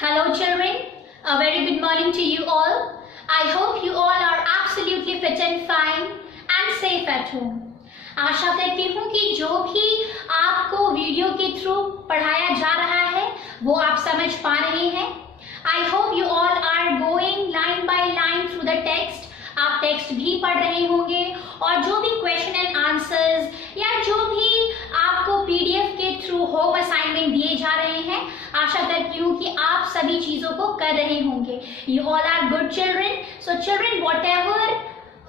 Hello children, a very good morning to you all. I hope you all are absolutely fit and fine and safe at home. आशा करती हूँ कि जो भी आपको video के through पढ़ाया जा रहा है वो आप समझ पा रहे हैं. I hope you all are going line by line through the text. आप टेक्स्ट भी पढ़ रहे होंगे और जो भी क्वेश्चन एंड आंसर्स या जो भी आपको पीडीएफ के थ्रू होम असाइनमेंट दिए जा रहे हैं, आशा करती हूँ कि आप सभी चीजों को कर रहे होंगे. You all are good children. So children, whatever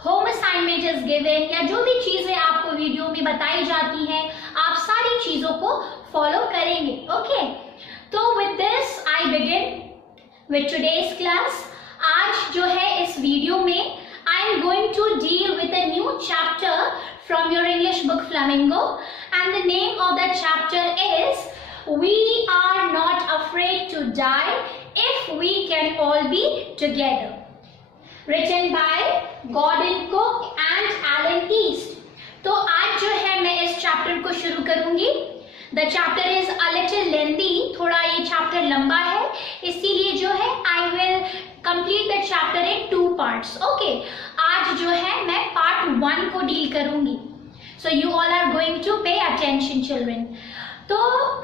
home assignment is given या जो भी चीजें आपको वीडियो में बताई जाती हैं, आप सारी चीजों को फॉलो करेंगे. ओके, तो with this I begin with today's class. आज जो है इस वीडियो में I am going to deal with a new chapter from your English book Flamingo, and the name of the chapter is We Are Not Afraid to Die If We Can All Be Together, written by Gordon Cook and Alan East. तो आज जो है मैं इस chapter को शुरू करूंगी. The chapter is a little lengthy, थोड़ा ये चैप्टर लंबा है, इसीलिए जो है I will complete the chapter in 2 parts. Okay, आज जो है मैं पार्ट 1 को डील करूंगी. So you all are going to pay attention children. तो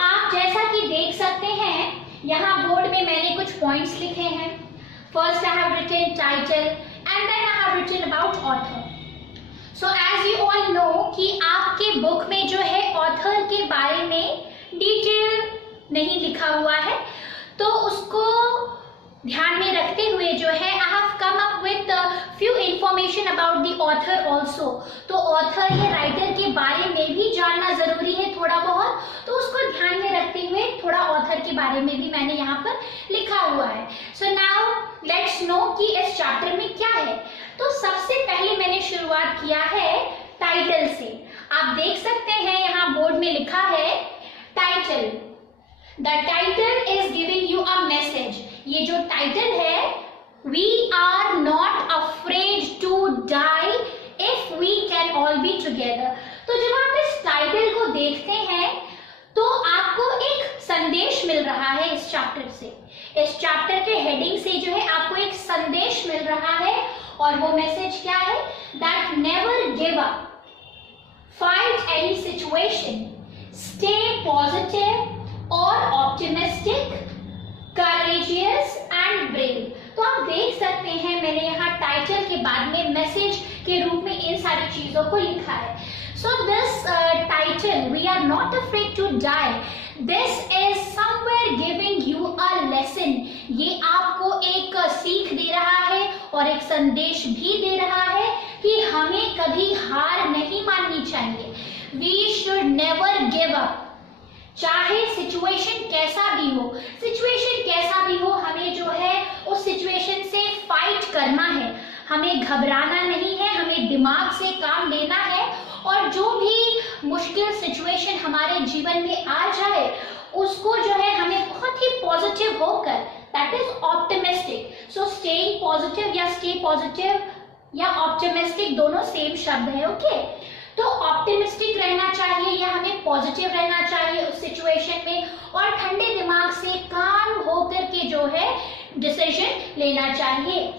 आप जैसा कि देख सकते हैं यहाँ बोर्ड में मैंने कुछ पॉइंट्स लिखे हैं. First I have written title and then I have written about author. So as you all know कि आपके बुक में जो है ऑथर के बारे में डिटेल नहीं लिखा हुआ है, तो उसको ध्यान में रखते हुए जो है I have come up with few information about the author also. तो ऑथर या राइटर के बारे में भी जानना जरूरी है थोड़ा बहुत, तो उसको ध्यान में रखते हुए थोड़ा ऑथर के बारे में भी मैंने यहाँ पर लिखा हुआ है. सो नाउ लेट्स नो कि इस चैप्टर में क्या है. तो सबसे पहले मैंने शुरुआत किया है टाइटल से. आप देख सकते हैं यहाँ बोर्ड में लिखा है title. The title is giving you a message. ये जो टाइटल है we are not afraid to die if we can all be together. तो जब आप इस टाइटल को देखते हैं तो आपको एक संदेश मिल रहा है इस चैप्टर से. इस चैप्टर के हेडिंग से जो है आपको एक संदेश मिल रहा है, और वो मैसेज क्या है? That never give up, fight any situation, stay positive और ऑप्टिमिस्टिक, करेजियस एंड ब्रेव. तो आप देख सकते हैं मैंने यहाँ टाइटल के बाद में मैसेज के रूप में इन सारी चीजों को लिखा है. So this title we are not afraid to die, this is somewhere giving you a lesson. ये आपको एक सीख दे रहा है और एक संदेश भी दे रहा है कि हमें कभी हार नहीं माननी चाहिए. We should never give up. चाहे सिचुएशन कैसा भी हो, सिचुएशन कैसा भी हो, हमें जो है उस सिचुएशन से फाइट करना है. हमें घबराना नहीं है, हमें दिमाग से काम लेना है, और जो भी मुश्किल सिचुएशन हमारे जीवन में आ जाए उसको जो है हमें बहुत ही पॉजिटिव होकर, that is optimistic. So staying positive या स्टे पॉजिटिव या ऑप्टिमिस्टिक दोनों सेम शब्द है. ओके, तो ऑप्टिमिस्टिक रहना चाहिए या हमें पॉजिटिव रहना चाहिए उस सिचुएशन में, और ठंडे दिमाग से काम होकर के जो है डिसीजन लेना चाहिए.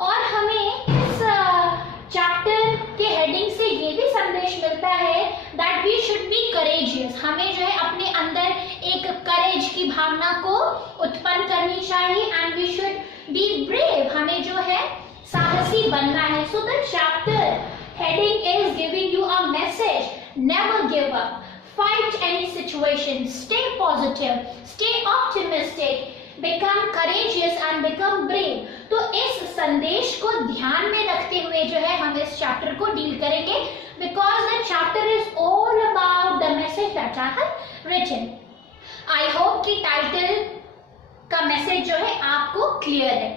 और हमें इस चैप्टर के हेडिंग से ये भी संदेश मिलता है that we should be courageous. हमें जो है अपने अंदर एक करेज की भावना को उत्पन्न करनी चाहिए, and we should be brave. हमें जो है साहसी बनना है. So the chapter heading is giving you a message, never give up, fight any situation, stay positive, stay optimistic, become courageous and become brave. तो इस संदेश को ध्यान में रखते हुए जो है हम इस चैप्टर को डील करेंगे, because the chapter is all about the message that I have written. I hope कि टाइटल का मैसेज जो है आपको क्लियर है.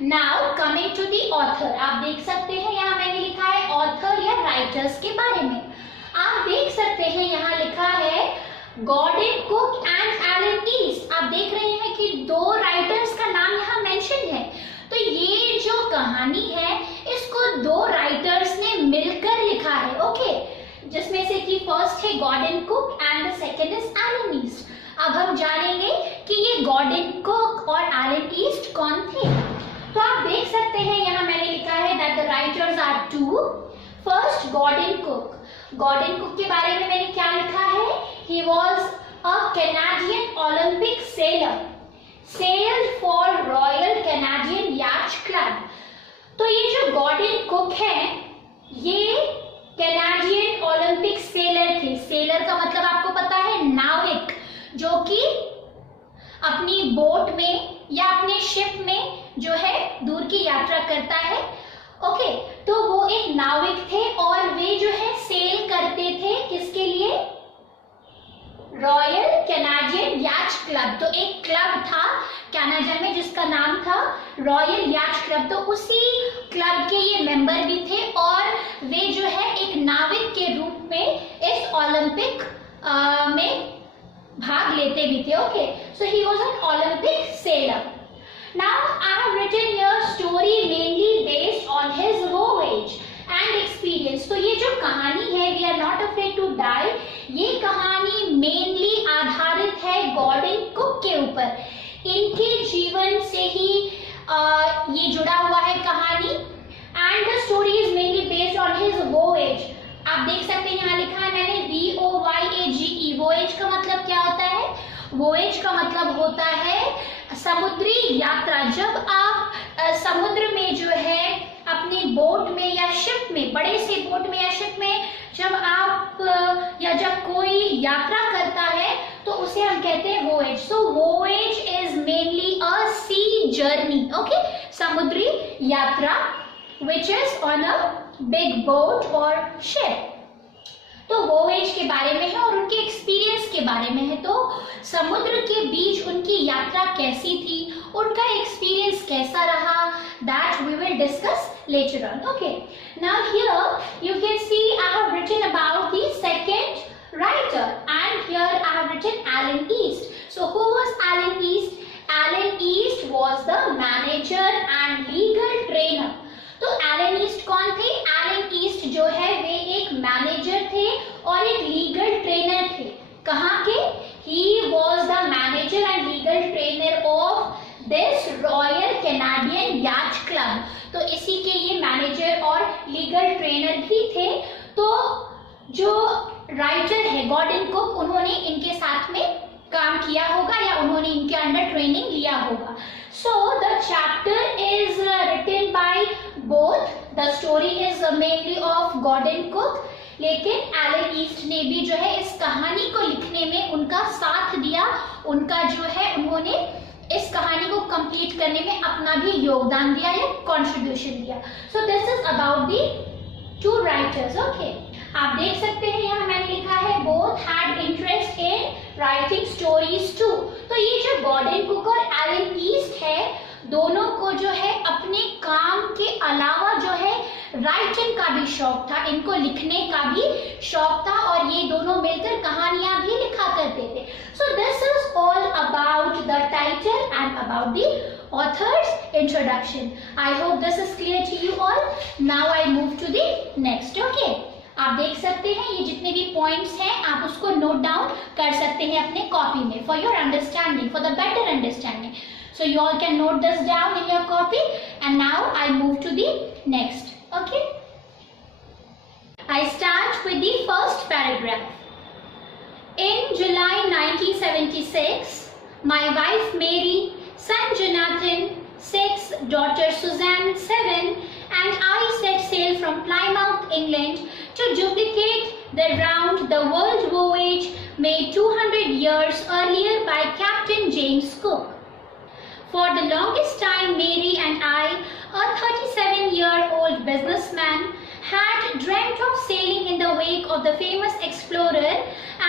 Now coming to the author. आप देख सकते हैं यहाँ मैंने लिखा है ऑथर या राइटर्स के बारे में. आप देख सकते हैं यहाँ लिखा है Gordon Cook and Alan East. आप देख रहे हैं कि 2 राइटर्स का नाम यहाँ मेंशन है. तो ये जो कहानी है इसको 2 राइटर्स ने मिलकर लिखा है. ओके, जिसमें से कि फर्स्ट है Gordon Cook and the second is Alan East. अब हम जानेंगे कि ये गॉर्डन कुक और एलन ईस्ट कौन थे। तो आप देख सकते हैं यहाँ मैंने लिखा है that the writers are two. First Gordon Cook. Gordon Cook के बारे में मैंने क्या लिखा है, he was a Canadian Olympic sailor, sailed for Royal Canadian yacht club. तो ये जो गॉर्डन कुक है ये कैनेडियन ओलंपिक सेलर थे। सेलर का मतलब आपको पता है नाविक, जो कि अपनी बोट में या अपने शिप में जो है दूर की यात्रा करता है। ओके, तो वो एक नाविक थे और वे जो है सेल करते थे किसके लिए, रॉयल कैनेडियन याच क्लब। तो एक क्लब था कनाडा में जिसका नाम था रॉयल याच क्लब, तो उसी क्लब के ये मेंबर भी थे और वे जो है एक नाविक के रूप में इस ओलंपिक में भाग लेते भी थे। Okay, so he was an Olympic sailor. Now I have written here story mainly based on his voyage and experience. तो ये जो कहानी है we are not afraid to die, ये कहानी मेनली आधारित है गॉर्डन कुक के ऊपर। इनके जीवन से ही ये जुड़ा हुआ है कहानी। And the story is mainly based on his voyage. आप देख सकते हैं यहाँ लिखा है मैंने VOYAGE। वोयेज का मतलब क्या होता है, वोयेज का मतलब होता है समुद्री यात्रा। जब आप समुद्र में जो है अपनी बोट में या शिप में, बड़े से बोट में या शिप में जब आप या जब कोई यात्रा करता है तो उसे हम कहते हैं voyage. So voyage is mainly a sea journey. Okay, समुद्री यात्रा which is on a big boat or ship। तो वोयेज के बारे में है और उनके एक्सपीरियंस के बारे में है। तो समुद्र के बीच उनकी यात्रा कैसी थी, उनका एक्सपीरियंस कैसा रहा, that we will discuss later on। Okay, now here you can see I have written about the second writer and here I have written Alan East। So who was Alan East? Alan East was the manager and legal trainer। तो Elon East कौन थे, Alan East जो है वे एक manager थे और एक legal trainer थे। कहाँ के, he was the manager and legal trainer of this royal Canadian yacht club. तो इसी के ये मैनेजर और लीगल ट्रेनर भी थे। तो जो राइटर है गॉर्डन कुक, उन्होंने इनके साथ में काम किया होगा या उन्होंने इनके अंडर ट्रेनिंग लिया होगा। So the chapter is written by both. The story is mainly of Gordon Cook, लेकिन एलन ईस्ट ने भी जो है इस कहानी को लिखने में उनका साथ दिया। उनका जो है उन्होंने इस कहानी को कंप्लीट करने में अपना भी योगदान दिया या कंट्रीब्यूशन दिया। So this is about the two writers। Okay, आप देख सकते हैं यहाँ मैंने लिखा है both had interest in writing stories too। तो ये जो गॉर्डन कुक और एलन ईस्ट है, दोनों को जो है अपने काम के अलावा जो है राइटिंग का भी शौक था, इनको लिखने का भी शौक था और ये दोनों मिलकर कहानियां भी लिखा करते थे। So this is all about the title and about the author's introduction। I hope this is clear to you all। Now I move to the next। Okay, आप देख सकते हैं ये जितने भी पॉइंट्स हैं आप उसको नोट डाउन कर सकते हैं अपने कॉपी में for your understanding, for the better understanding. So you all can note this down in your copy and now I move to the next. Okay, I start with the first paragraph. In July 1976 my wife Mary, son Jonathan 6, daughter Suzanne 7 and I set sail from Plymouth, England to duplicate the round the world voyage made 200 years earlier by Captain James Cook. For the longest time Mary and I, a 37-year-old businessman, had dreamt of sailing in the wake of the famous explorer,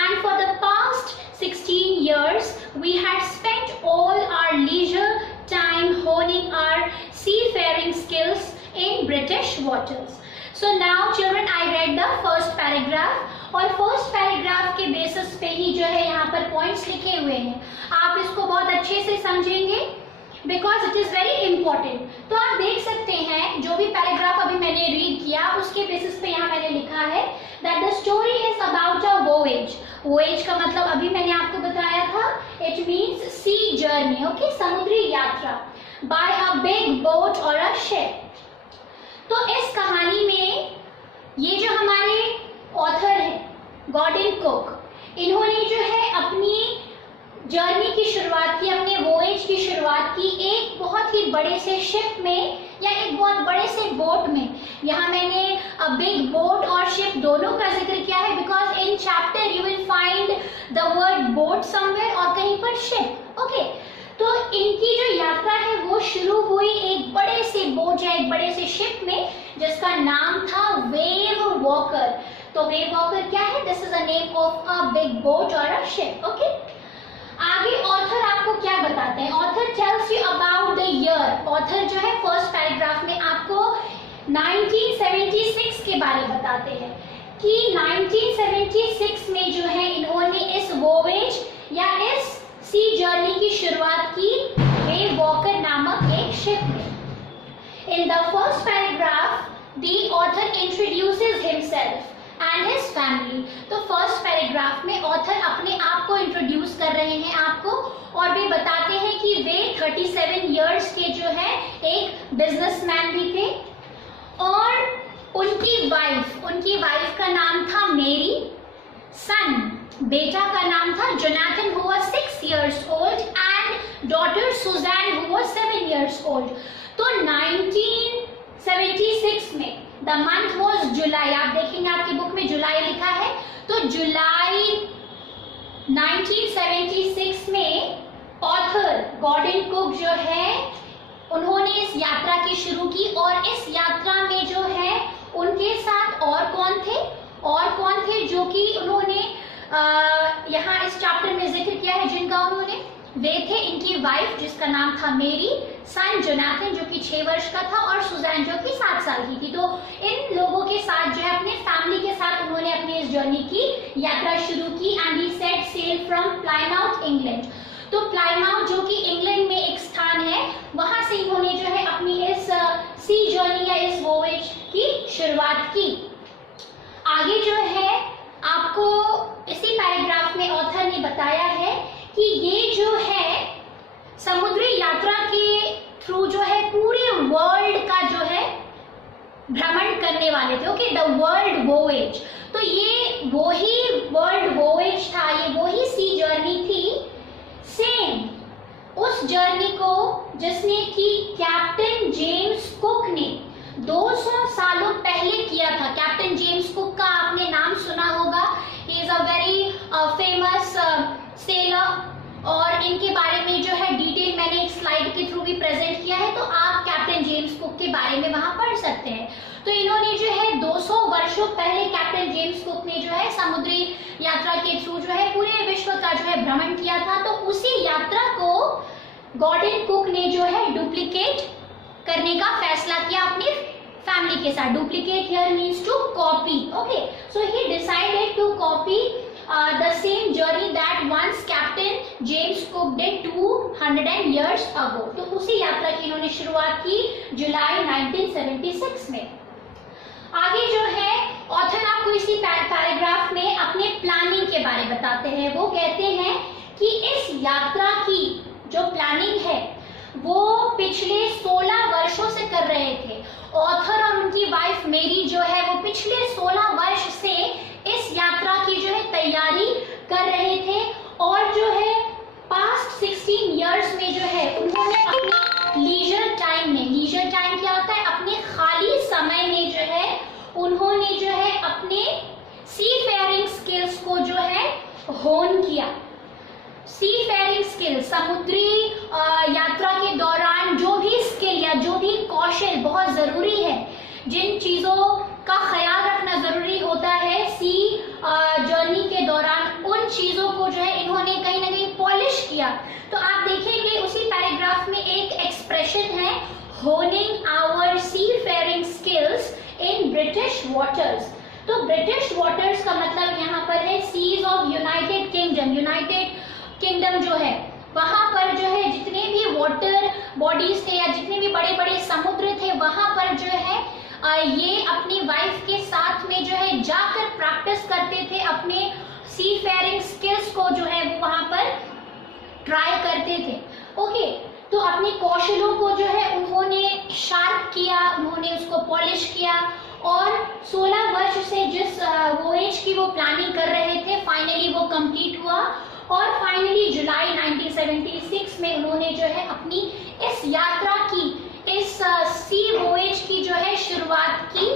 and for the past 16 years we had spent all our leisure time honing our seafaring skills in British waters। So now children, I read the first paragraph और first paragraph के basis पे ही जो है यहाँ पर points लिखे हुए हैं। आप इसको बहुत अच्छे से समझेंगे because it is very important. तो आप देख सकते हैं जो भी पैराग्राफ अभी मैंने रीड किया उसके बेसिस पे यहाँ मैंने लिखा है that the story is about a voyage. Voyage. Voyage का मतलब अभी मैंने आपको बताया था, it means sea journey, okay, समुद्री यात्रा, बाय अ बिग बोट और अ शिप। तो इस कहानी में ये जो हमारे ऑथर है गॉर्डन कुक, इन्होंने जो है अपनी जर्नी की शुरुआत की, अपने वोएज की शुरुआत की एक बहुत ही बड़े से शिप में या एक बहुत बड़े से बोट में। यहाँ मैंने बिग बोट और शिप दोनों का जिक्र किया है because in chapter you will find the word boat somewhere और कहीं पर शिप, ओके। तो इनकी जो यात्रा है वो शुरू हुई एक बड़े से बोट या एक बड़े से शिप में जिसका नाम था वेव वॉकर। तो वेव वॉकर क्या है? This is a name of a big boat और अ शिप, ओके। आगे ऑथर आपको क्या बताते हैं? Author tells you about the year. Author जो है फर्स्ट पैराग्राफ में आपको 1976 के बारे में बताते हैं कि 1976 में जो है इन्होंने इस वोएज या इस सी जर्नी की शुरुआत की वेव वॉकर नामक एक शिप में। In the first paragraph the author introduces himself and his family. तो फर्स्ट पैराग्राफ में ऑथर अपने आप को इंट्रोड्यूस कर रहे हैं आपको और वे बताते हैं कि वे 37 इयर्स के जो है एक बिजनेसमैन भी थे और उनकी वाइफ का नाम था मेरी, सन बेटा का नाम था Jonathan who was 6 years old and daughter Suzanne who was 7 years old। तो 1976 में द मंथ वॉज जुलाई, आप देखेंगे आपकी बुक में जुलाई लिखा है, तो जुलाई 1976 में ऑथर गॉर्डन कुक जो है उन्होंने इस यात्रा की शुरू की और इस यात्रा में जो है उनके साथ और कौन थे जो कि उन्होंने यहाँ इस चैप्टर में जिक्र किया है जिनका उन्होंने, वे थे इनकी वाइफ जिसका नाम था मेरी, सन जोनाथन जो कि 6 वर्ष का था और सुजैन जो कि 7 साल की थी। तो इन लोगों के साथ जो है अपने फैमिली के साथ उन्होंने अपनी इस जर्नी की यात्रा शुरू की and he set sail from Plymouth England. तो प्लायमाउथ जो कि इंग्लैंड में एक स्थान है, वहां से इन्होंने जो है अपनी इस सी जर्नी या इस वोएज की शुरुआत की। आगे जो है आपको इसी पैराग्राफ में ऑथर ने बताया है कि ये जो है समुद्री यात्रा के थ्रू जो है पूरे वर्ल्ड का जो है भ्रमण करने वाले थे, ओके, द वर्ल्ड वोएज। तो ये वही वर्ल्ड वोएज था, ये वही सी जर्नी थी, सेम उस जर्नी को जिसने कि कैप्टन जेम्स कुक ने 200 सालों पहले किया था। कैप्टन जेम्स कुक का आपने नाम सुना होगा, he is a very famous seller और इनके बारे में जो है डिटेल मैंने एक स्लाइड के थ्रू भी प्रेजेंट किया है, तो आप कैप्टन जेम्स कुक के बारे में वहां पढ़ सकते हैं। तो इन्होंने जो है 200 वर्षों पहले कैप्टन जेम्स कुक ने जो है समुद्री यात्रा के थ्रू जो है पूरे विश्व का जो है भ्रमण किया था। तो उसी यात्रा को गॉर्डन कुक ने जो है डुप्लीकेट करने का फैसला किया अपनी फैमिली के साथ। Duplicate here means to copy, okay. So he decided to copy the same journey that once Captain James Cook did 200 years ago। तो उसी यात्रा की इन्होंने शुरुआत की जुलाई 1976 में। आगे जो है ऑथर आपको इसी पैराग्राफ में अपने प्लानिंग के बारे में बताते हैं। वो कहते हैं कि इस यात्रा की जो प्लानिंग है वो पिछले 16 वर्षों से कर रहे थे। ऑथर और उनकी वाइफ मेरी जो है वो पिछले 16 वर्ष से इस यात्रा की जो है तैयारी कर रहे थे और जो है पास्ट 16 इयर्स में जो है उन्होंने अपने लीजर टाइम क्या होता है, अपने खाली समय में जो है उन्होंने जो है अपने सी फेयरिंग स्किल्स को जो है होन किया। सी फेयरिंग स्किल, समुद्री यात्रा के दौरान जो भी स्किल या जो भी कौशल बहुत जरूरी है, जिन चीजों का ख्याल रखना जरूरी होता है सी जर्नी के दौरान, उन चीजों को जो है इन्होंने कहीं ना कहीं पॉलिश किया। तो आप देखेंगे उसी पैराग्राफ में एक एक्सप्रेशन है, honing our seafaring skills in British waters. तो ब्रिटिश वाटर्स का मतलब यहाँ पर है seas of United Kingdom. United Kingdom जो है वहां पर जो है जितने भी वाटर बॉडीज थे या जितने भी बड़े बड़े समुद्र थे वहां पर जो है ये अपनी वाइफ के साथ में जो है जाकर प्रैक्टिस करते थे अपने सी ट्राई करते थे। ओके, तो अपने कौशलों को जो है उन्होंने शार्प किया, उन्होंने उसको पॉलिश किया और 16 वर्ष से जिस वोएज की वो प्लानिंग कर रहे थे फाइनली वो कंप्लीट हुआ और फाइनली जुलाई 1976 में उन्होंने जो है अपनी इस यात्रा की, इस सी वोएज की जो है शुरुआत की।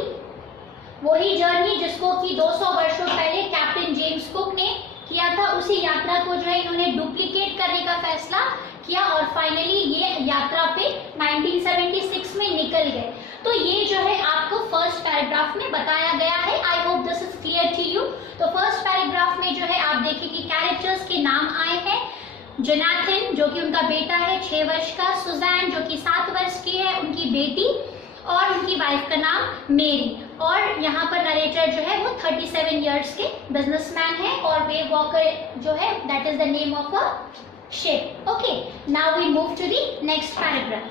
वही जर्नी जिसको कि 200 वर्षों पहले कैप्टन जेम्स कुक ने किया था, उसी यात्रा को जो है इन्होंने डुप्लीकेट करने का फैसला किया और फाइनली ये यात्रा पे 1976 में निकल गए। तो ये जो है आपको फर्स्ट पैराग्राफ में बताया गया है। I hope this is clear to you. तो फर्स्ट पैराग्राफ में जो है आप देखिए कि कैरेक्टर्स के नाम आए हैं। जोनाथन जो कि उनका बेटा है 6 वर्ष का, सुजैन जो कि 7 वर्ष की है, उनकी बेटी, और उनकी वाइफ का नाम मेरी। और यहाँ पर नरेटर जो है वो 37 इयर्स के बिजनेसमैन है और वेव वॉकर जो है that is the name of a ship. Okay, now we move to the next paragraph.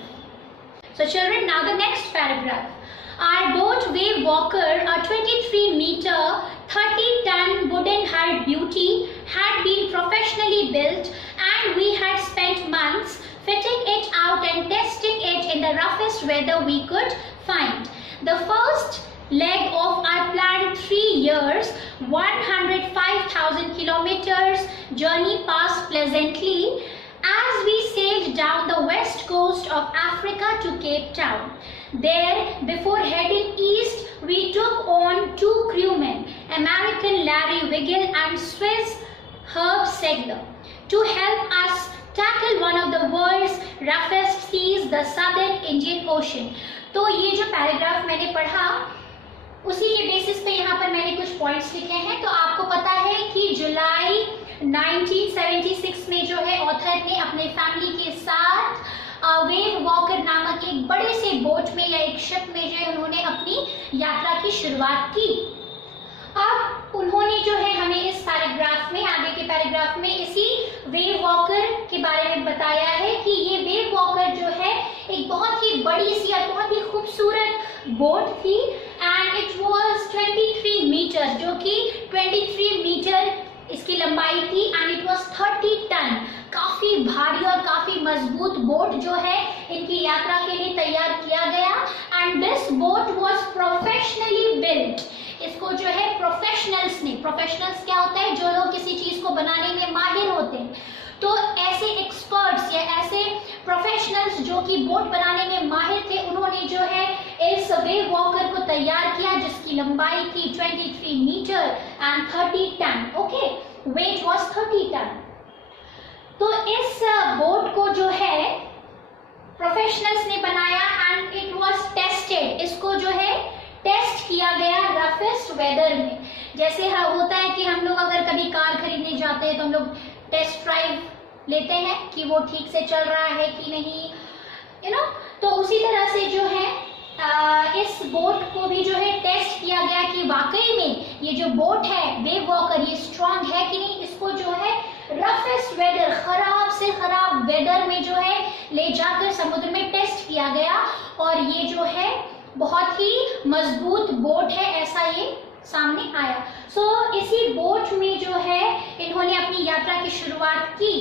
So children, now the next paragraph. Our boat Wave Walker, a 23-meter, 30-ton wooden-hulled beauty, had been professionally built and we had spent months fitting it out and testing it in the roughest weather we could find. The first leg of our planned 3 years, 105,000 kilometers journey passed pleasantly as we sailed down the west coast of Africa to Cape Town. There, before heading east, we took on 2 crewmen, American Larry Wiggle and Swiss Herb Segler, to help us tackle one of the world's roughest seas, the Southern Indian Ocean. तो ये जो paragraph मैंने पढ़ा उसी के basis पे यहाँ पर मैंने कुछ पॉइंट्स लिखे हैं। तो आपको पता है कि जुलाई 1976 में जो है ऑथर ने अपने फैमिली के साथ वेव वॉकर नामक एक बड़े से बोट में या एक शिप में जो है उन्होंने अपनी यात्रा की शुरुआत की। अब उन्होंने जो है हमें इस पैराग्राफ में, आगे के पैराग्राफ में इसी वेव वॉकर के बारे में बताया है कि ये वेव वॉकर जो है एक बहुत ही बड़ी सी और बहुत ही खूबसूरत बोट थी एंड इट वाज 23 मीटर, जो कि 23 मीटर इसकी लंबाई थी एंड इट वाज 30 टन। काफी भारी और काफी मजबूत बोट जो है इनकी यात्रा के लिए तैयार किया गया and this boat was professionally built. इसको जो है प्रोफेशनल्स ने, प्रोफेशनल्स क्या होता है, जो लोग किसी चीज को बनाने में माहिर होते हैं, तो ऐसे एक्सपर्ट्स या ऐसे प्रोफेशनल्स जो कि बोट बनाने में माहिर थे उन्होंने जो है इस वेव वॉकर को तैयार किया जिसकी लंबाई थी 23 metre and 30 ton. Okay, weight was 30 ton. तो इस बोट को जो है प्रोफेशनल्स ने बनाया एंड इट वाज टेस्टेड। इसको जो है टेस्ट किया गया रफेस्ट वेदर में। जैसे होता है कि हम लोग अगर कभी कार खरीदने जाते हैं तो हम लोग टेस्ट ड्राइव लेते हैं कि वो ठीक से चल रहा है कि नहीं, यू नो। तो उसी तरह से जो है इस बोट को भी जो है टेस्ट किया गया कि वाकई में ये जो बोट है वेव वॉकर ये स्ट्रांग है कि नहीं। इसको जो है रफेस्ट वेदर, खराब से खराब वेदर में जो है ले जाकर समुद्र में टेस्ट किया गया और ये जो है बहुत ही मजबूत बोट है, ऐसा ये सामने आया। सो इसी बोट में जो है इन्होंने अपनी यात्रा की शुरुआत की।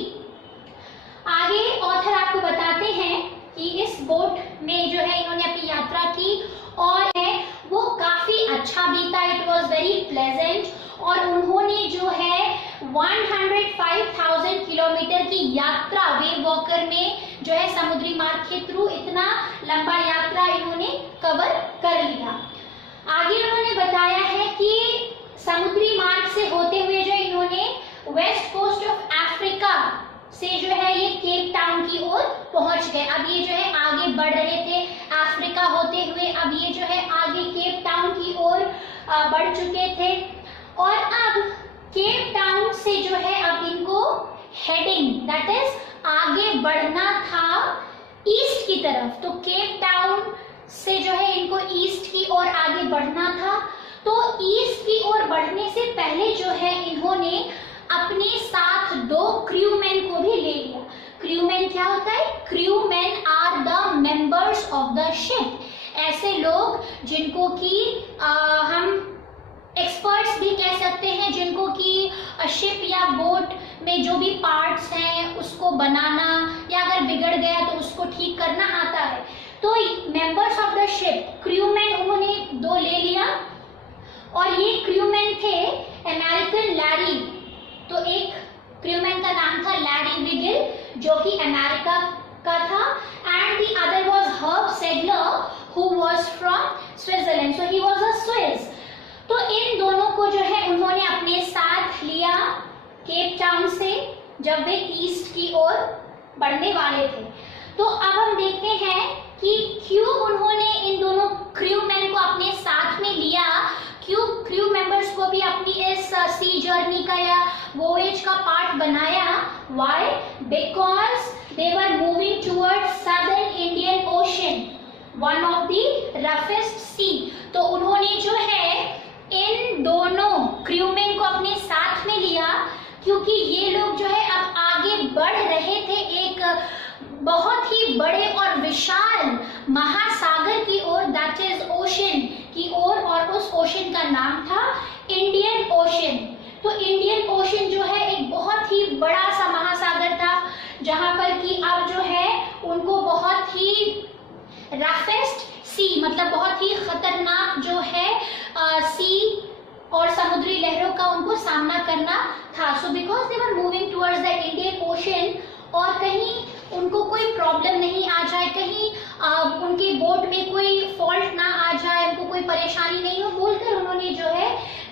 आगे ऑथर आपको बताते हैं कि इस बोट में जो है इन्होंने अपनी यात्रा की और है वो काफी अच्छा बीता, इट वाज वेरी प्लेजेंट। और उन्होंने जो है 105,000 किलोमीटर की यात्रा वेव वॉकर में जो है समुद्री मार्ग के थ्रू इतना लंबा यात्रा इन्होंने कवर कर लिया। आगे उन्होंने बताया है कि समुद्री मार्ग से होते हुए जो इन्होंने वेस्ट कोस्ट ऑफ अफ्रीका से जो है ये केप टाउन की ओर पहुंच गए। अब ये जो है आगे बढ़ रहे थे अफ्रीका होते हुए, अब ये जो है आगे केप टाउन की ओर बढ़ चुके थे और अब केप टाउन से जो है अब इनको हेडिंग दैट इज आगे बढ़ना था ईस्ट की तरफ। तो केप टाउन से जो है इनको ईस्ट की ओर आगे बढ़ना था। तो ईस्ट की ओर बढ़ने से पहले जो है इन्होंने अपने साथ 2 क्रूमैन को भी ले लिया। क्रूमैन क्या होता है? Crewman are the members of the ship. ऐसे लोग जिनको कि हम एक्सपर्ट्स भी कह सकते हैं, जिनको कि शिप या बोट में जो भी पार्ट्स हैं उसको बनाना, या अगर बिगड़ गया तो उसको ठीक करना आता है। तो members of the ship, crewman, उन्होंने 2 ले लिया, और ये क्रूमैन थे अमेरिकन लैरी। तो एक क्रूमैन का नाम था लैरी विगिल जो कि अमेरिका का था, and the other was herb Sedler who was from Switzerland, so he was a Swiss. तो इन दोनों को जो है उन्होंने अपने साथ लिया केप टाउन से जब वे ईस्ट की ओर बढ़ने वाले थे। तो अब हम देखते हैं कि क्यों उन्होंने इन दोनों क्रूमैन को अपने साथ में लिया, क्यों क्रू मेंबर्स को भी अपनी इस सी जर्नी का या वोएज का पार्ट बनाया। Why? Because they were moving towards southern Indian Ocean, one of the roughest sea. तो उन्होंने जो है इन दोनों क्रूमैन को अपने साथ में लिया क्योंकि ये लोग जो है अब आगे बढ़ रहे थे एक बहुत ही बड़े और विशाल महासागर की ओर, दैट इज ओशन की ओर, और उस ओशन का नाम था इंडियन ओशन। तो इंडियन ओशन जो है एक बहुत ही बड़ा सा महासागर था जहां पर कि अब जो है उनको बहुत ही रफेस्ट सी, मतलब बहुत ही खतरनाक जो है सी और समुद्री लहरों का उनको सामना करना था। So because they were moving towards the Indian ocean, और कहीं उनको कोई प्रॉब्लम नहीं आ जाए, कहीं उनकी बोट में कोई फॉल्ट ना आ जाए, उनको कोई परेशानी नहीं हो बोलकर उन्होंने जो है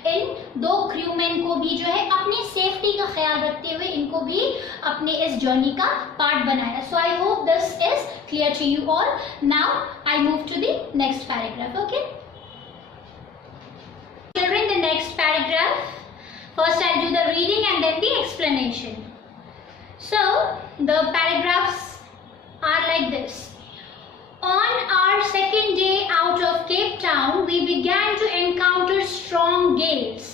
इन 2 क्रूमैन को भी जो है अपनी सेफ्टी का ख्याल रखते हुए इनको भी अपने इस जर्नी का पार्ट बनाया। So I hope this is clear to you all. Now I move to the next paragraph. Okay children, the next paragraph, first I'll do the reading and then the explanation. So the paragraphs are like this. On our second day out of Cape Town, we began to encounter strong gales.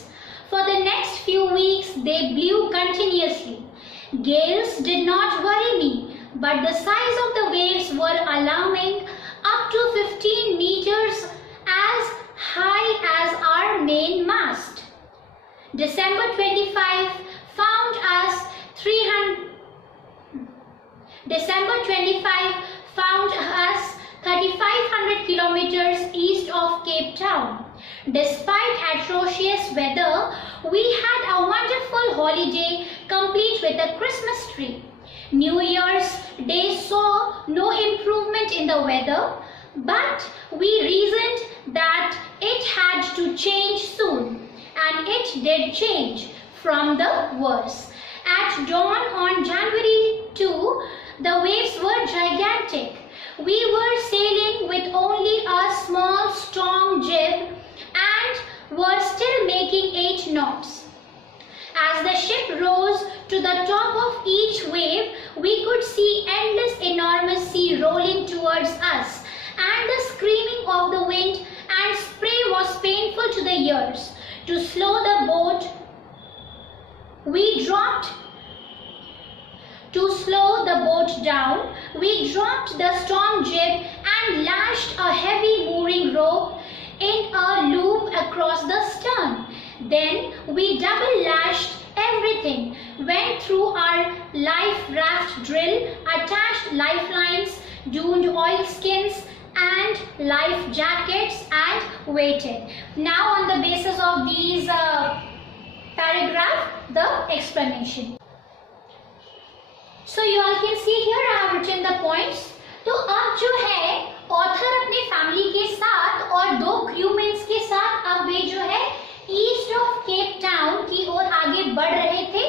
For the next few weeks, they blew continuously. Gales did not worry me, but the size of the waves were alarming, up to 15 meters as high as our main mast. December 25 found us 3,500 kilometers east of Cape Town. Despite atrocious weather, we had a wonderful holiday complete with a Christmas tree. New Year's Day saw no improvement in the weather, but we reasoned that it had to change soon, and it did change from the worse. At dawn on January 2, the waves were gigantic. We were sailing with only a small strong jib and were still making 8 knots. As the ship rose to the top of each wave, we could see endless enormous sea rolling towards us, and the screaming of the wind and spray was painful to the ears. To slow the boat, down, we dropped the storm jib and lashed a heavy mooring rope in a loop across the stern. Then we double lashed everything, went through our life raft drill, attached lifelines, doomed oilskins and life jackets, and waited. Now on the basis of these paragraph, the explanation. So you all can see here I have written the points. तो अब जो है author अपने family के साथ और 2 क्रूमैन्स के साथ अब वे जो है ईस्ट ऑफ केप टाउन की ओर आगे बढ़ रहे थे,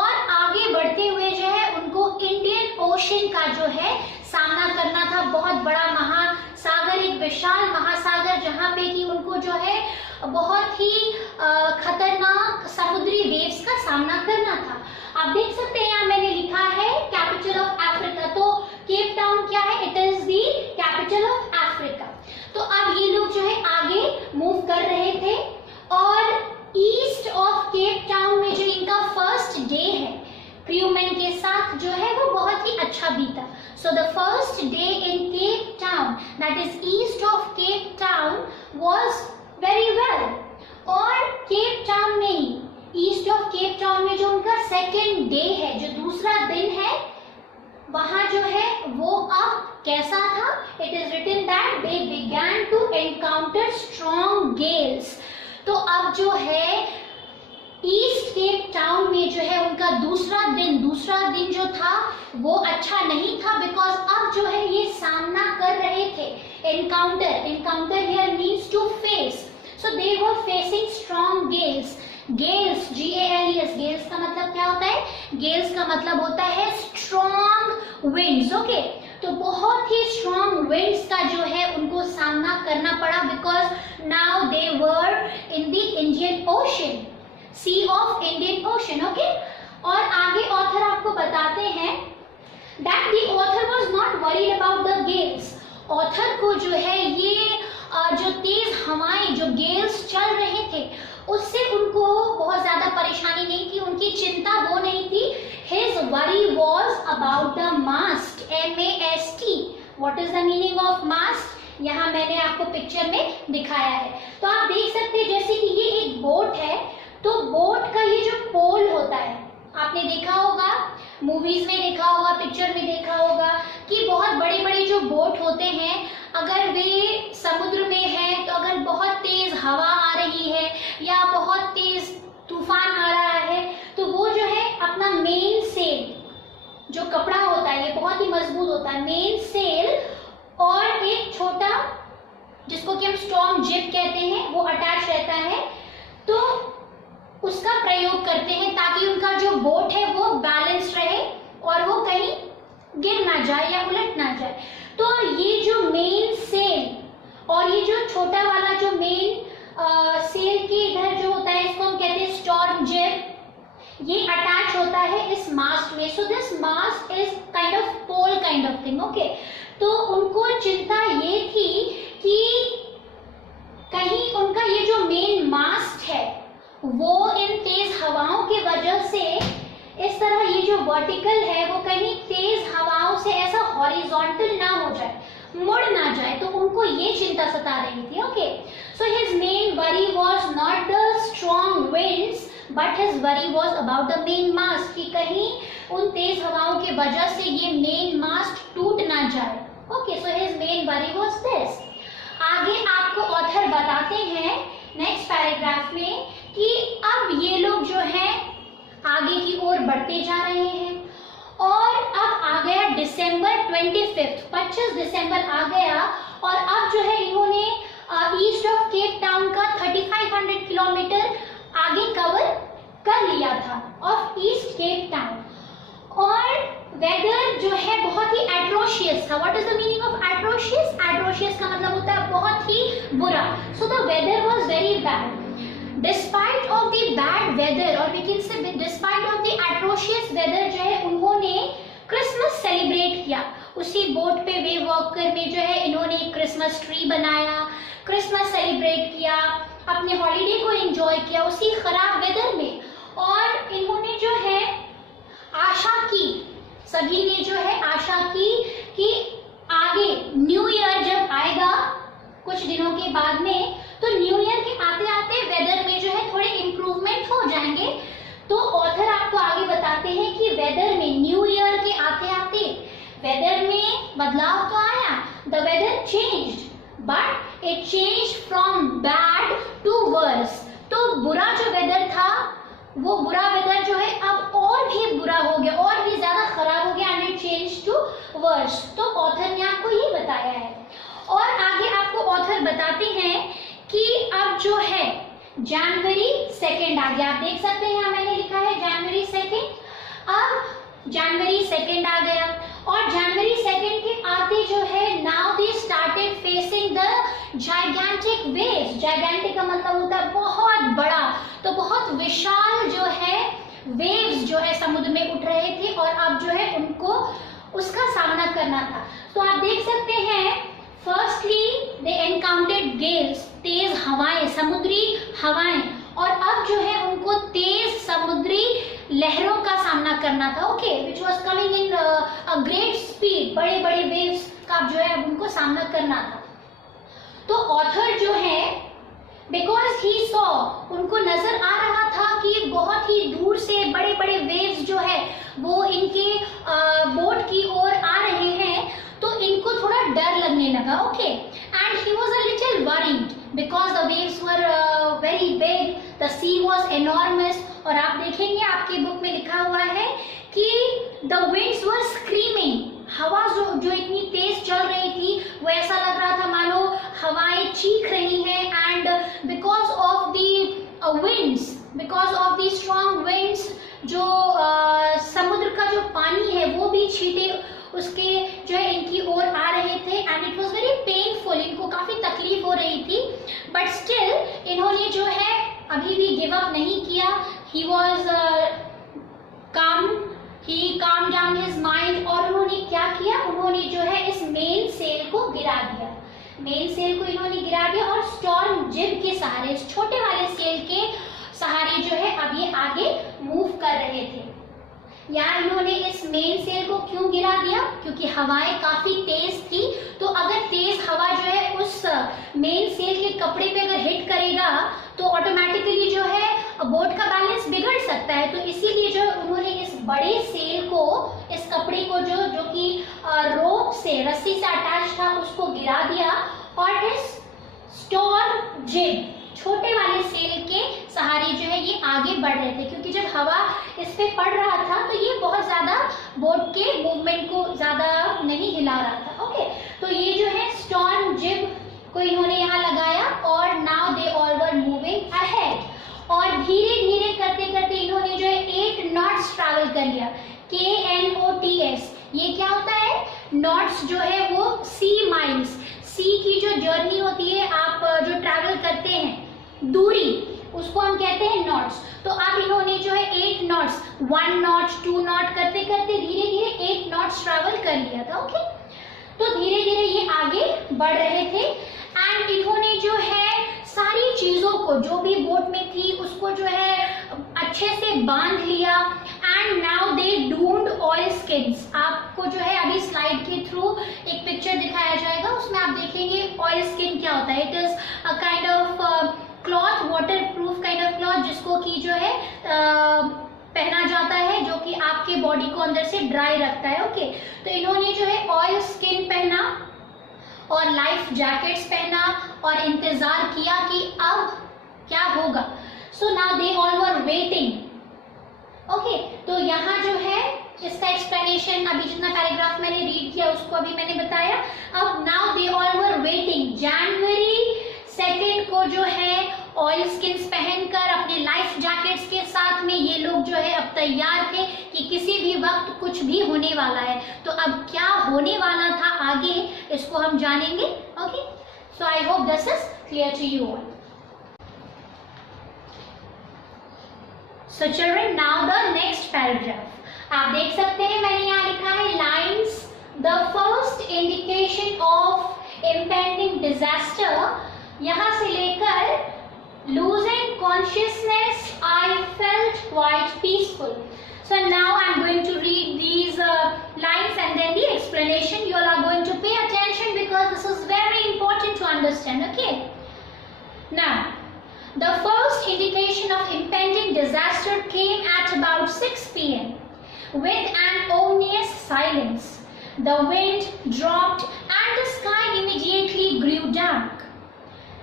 और आगे बढ़ते हुए जो है उनको इंडियन ओशन का जो है सामना करना था। बहुत बड़ा महासागर, एक विशाल महासागर जहाँ पे कि उनको जो है बहुत ही खतरनाक समुद्री वेव्स का सामना करना था। आप देख सकते हैं यहाँ मैंने लिखा है कैपिटल ऑफ अफ्रीका। तो केप टाउन क्या है? It is the capital of Africa. तो अब ये लोग जो है आगे मूव कर रहे थे, और ईस्ट ऑफ केप टाउन में जो इनका फर्स्ट डे है क्रूमैन के साथ जो है वो बहुत ही अच्छा बीता। So the first day in Cape Town, that is east of Cape Town, was very well. और केप टाउन में ही ईस्ट ऑफ केप टाउन में जो उनका सेकेंड डे है, जो दूसरा दिन है, वहां जो है वो अब कैसा था? It is written that they began to encounter strong gales. तो अब जो है ईस्ट केप टाउन में जो है उनका दूसरा दिन जो था वो अच्छा नहीं था, बिकॉज अब जो है ये सामना कर रहे थे, encounter here means to face, so they were facing strong gales. Gales, GALES, gales का मतलब क्या होता है? गेल्स का मतलब होता है स्ट्रॉन्ग विंड्स। ओके, तो बहुत ही स्ट्रॉन्ग विंड्स का जो है उनको सामना करना पड़ा, because now they were in the Indian Ocean, sea of Indian Ocean. Okay, और आगे ऑथर आपको बताते हैं that the author was not worried about the gales. Author को जो है ये जो तेज हवाएं, जो गेल्स चल रहे थे, उससे उनको बहुत ज्यादा परेशानी नहीं थी, उनकी चिंता वो नहीं थी। His worry was about the mast, MAST. What is the meaning of mast? यहाँ मैंने आपको पिक्चर में दिखाया है। तो आप देख सकते हैं जैसे कि ये एक बोट है, तो बोट का ये जो पोल होता है, आपने देखा होगा, मूवीज में देखा होगा, पिक्चर में देखा होगा कि बहुत बड़ी बड़ी जो बोट होते हैं, अगर वे समुद्र में है तो अगर बहुत तेज हवा आ रही है या बहुत तेज तूफान आ रहा है, तो वो जो है अपना मेन सेल, जो कपड़ा होता है ये बहुत ही मजबूत होता है, मेन सेल और एक छोटा जिसको कि हम स्टॉर्म जिप कहते हैं वो अटैच रहता है, तो उसका प्रयोग करते हैं ताकि उनका जो बोट है वो बैलेंस रहे और वो कहीं गिर ना जाए या उलट ना जाए। तो ये जो मेन सेल और ये जो छोटा वाला जो मेन सेल के इधर जो होता है, इसको हम कहते हैं स्टॉर्म जिप, ये अटैच होता है इस मास्ट में। So this mast is kind of pole kind of thing. Okay, तो उनको चिंता ये थी कि कहीं उनका ये जो मेन मास्ट है वो इन तेज हवाओं की वजह से इस तरह ये जो वर्टिकल है वो कहीं तेज हवाओं से ऐसा हॉरिजॉन्टल ना हो जाए, मुड़ ना जाए, तो उनको ये चिंता सता रही थी। Okay, so his main worry was not the strong winds but his worry was about the main mast, कि कहीं उन तेज हवाओं की वजह से ये मेन मास्ट टूट ना जाए। Okay, so his main worry was this. आगे आपको ऑथर बताते हैं नेक्स्ट पैराग्राफ में कि अब ये लोग जो है आगे की ओर बढ़ते जा रहे हैं और अब आ गया दिसंबर 25 दिसंबर आ गया और अब जो है इन्होंने ईस्ट ऑफ केप टाउन का 3500 किलोमीटर आगे कवर कर लिया था ऑफ ईस्ट केप टाउन, और वेदर जो है बहुत ही एट्रोशियस था। What is the meaning of atrocious? Atrocious का मतलब होता है बहुत ही बुरा। So the weather was very bad. Despite of the bad weather, और we can say despite of the atrocious weather, जो है उन्होंने क्रिसमस सेलिब्रेट किया। उसी बोट पे वे वॉकर में जो है इन्होंने एक क्रिसमस ट्री बनाया, क्रिसमस सेलिब्रेट किया, अपने हॉलीडे को एंजॉय किया उसी खराब वेदर में। और इन्होंने जो है आशा की, सभी ने जो है आशा की कि आगे न्यू ईयर जब आएगा कुछ दिनों के बाद में, तो न्यू ईयर के आते आते वेदर में जो है थोड़े इम्प्रूवमेंट हो जाएंगे। तो ऑथर आपको आगे बताते हैं कि वेदर में न्यू ईयर के आते आते वेदर में बदलाव तो आया, the weather changed but it changed from bad to worse. तो बुरा जो वेदर था वो बुरा वेदर जो है अब और भी बुरा हो गया, और भी ज्यादा खराब हो गया, and it change to worse. तो ऑथर ने आपको ये बताया है। और आगे आपको ऑथर बताते हैं कि अब जो है जनवरी 2 आ गया। आप देख सकते हैं यहाँ मैंने लिखा है जनवरी 2। अब जनवरी 2 आ गया और जनवरी 2 के आते जो है now they started facing the gigantic waves. Gigantic का मतलब होता है बहुत बड़ा, तो बहुत विशाल जो है वेव्स जो है समुद्र में उठ रहे थे और अब जो है उनको उसका सामना करना था। तो आप देख सकते हैं फर्स्टली दे एनकाउंटर्ड गेल्स, तेज हवाएं, समुद्री हवाएं, और अब जो है उनको तेज समुद्री लहरों का सामना करना था। Okay, which was coming in a great speed, बड़े बड़े वेव्स का जो है उनको सामना करना था। तो ऑथर जो है बिकॉज ही सॉ, उनको नजर आ रहा था कि बहुत बहुत ही दूर से बड़े बड़े वेव्स जो है वो इनके बोट की ओर आ रहे हैं, तो इनको थोड़ा डर लगने लगा. Okay, and he was a little worried because the waves were very big, the she was enormous. और आप देखेंगे आपकी बुक में लिखा हुआ है कि द विंड्स वर स्क्रीमिंग. हवा जो इतनी तेज चल रही थी वो ऐसा लग रहा था मानो हवाएं चीख रही हैं. And because of the winds, because of the strong winds, जो समुद्र का जो पानी है वो भी छींटे उसके जो है इनकी ओर आ रहे थे. And it was very painful, इनको काफी तकलीफ हो रही थी. बट स्टिल इन्होंने जो है अभी भी गिव अप नहीं किया. ही वॉज काम, ही काम डाउन हिज माइंड. और उन्होंने क्या किया, उन्होंने जो है इस मेन सेल को गिरा दिया. मेन सेल को इन्होंने गिरा दिया और स्टॉर्म जिब के सहारे, इस छोटे वाले सेल के सहारे जो है अब ये आगे मूव कर रहे थे. यहाँ इन्होंने इस मेन सेल को क्यों गिरा दिया, क्योंकि हवाएं काफी तेज थी. तो अगर तेज हवा जो है उस मेन सेल के कपड़े पे अगर हिट करेगा तो ऑटोमेटिकली जो है बोट का बैलेंस बिगड़ सकता है. तो इसीलिए जो उन्होंने इस बड़े सेल को, इस कपड़े को जो कि रोप से, रस्सी से अटैच था, उसको गिरा दिया और इस स्टॉर्म जिब, छोटे वाले सेल के सहारे जो है ये आगे बढ़ रहे थे. क्योंकि जब हवा इस पे पड़ रहा था तो ये बहुत ज्यादा बोट के मूवमेंट को ज्यादा नहीं हिला रहा था. ओके, तो ये जो है स्टॉर्म जिब को इन्होंने यहाँ लगाया और now they all were moving ahead. और धीरे धीरे करते करते इन्होंने जो है 8 नॉट्स ट्रैवल कर लिया. KNOTS, ये क्या होता है, नॉट्स जो है वो सी माइल्स, सी की जो जर्नी होती है, आप जो ट्रैवल करते हैं दूरी, उसको हम कहते हैं नॉट्स. तो अब इन्होंने जो है 8 नॉट्स, 1 नॉट 2 नॉट करते करते धीरे धीरे 8 नॉट्स ट्रैवल कर लिया था. ओके, तो धीरे धीरे ये आगे बढ़ रहे थे. एंड इन्होंने जो है सारी चीजों को जो भी बोट में थी उसको जो है अच्छे से बांध लिया. And now they doomed oil skins. आपको जो है अभी स्लाइड के थ्रू एक पिक्चर दिखाया जाएगा, उसमें आप देखेंगे ऑयल स्किन क्या होता है. It is a kind of cloth, water proof kind of cloth, जिसको कि जो है पहना जाता है, जो कि आपके बॉडी को अंदर से ड्राई रखता है. ओके, तो इन्होंने जो है ऑयल स्किन पहना और लाइफ जैकेट्स पहना और इंतजार किया कि अब क्या होगा. So now they all were waiting. Okay, तो यहाँ जो है इसका एक्सप्लेनेशन, अभी जितना पैराग्राफ मैंने रीड किया उसको अभी मैंने बताया. अब now they all were waiting. जनवरी 2 को जो है ऑयल स्किन्स पहनकर अपने लाइफ जैकेट्स के साथ में ये लोग जो है अब तैयार थे कि किसी भी वक्त कुछ भी होने वाला है. तो अब क्या होने वाला था आगे, इसको हम जानेंगे. Okay, so I hope this is clear to you all. So children, now the next paragraph. आप देख सकते हैं मैंने यहाँ लिखा है lines. The first indication of impending disaster, यहाँ से लेकर losing consciousness, I felt quite peaceful. So now I'm going to read these lines and then the explanation. You all are going to pay attention because this is very important to understand. Okay. Now, the first indication of impending disaster came at about 6 p.m. with an ominous silence. The wind dropped and the sky immediately grew dark.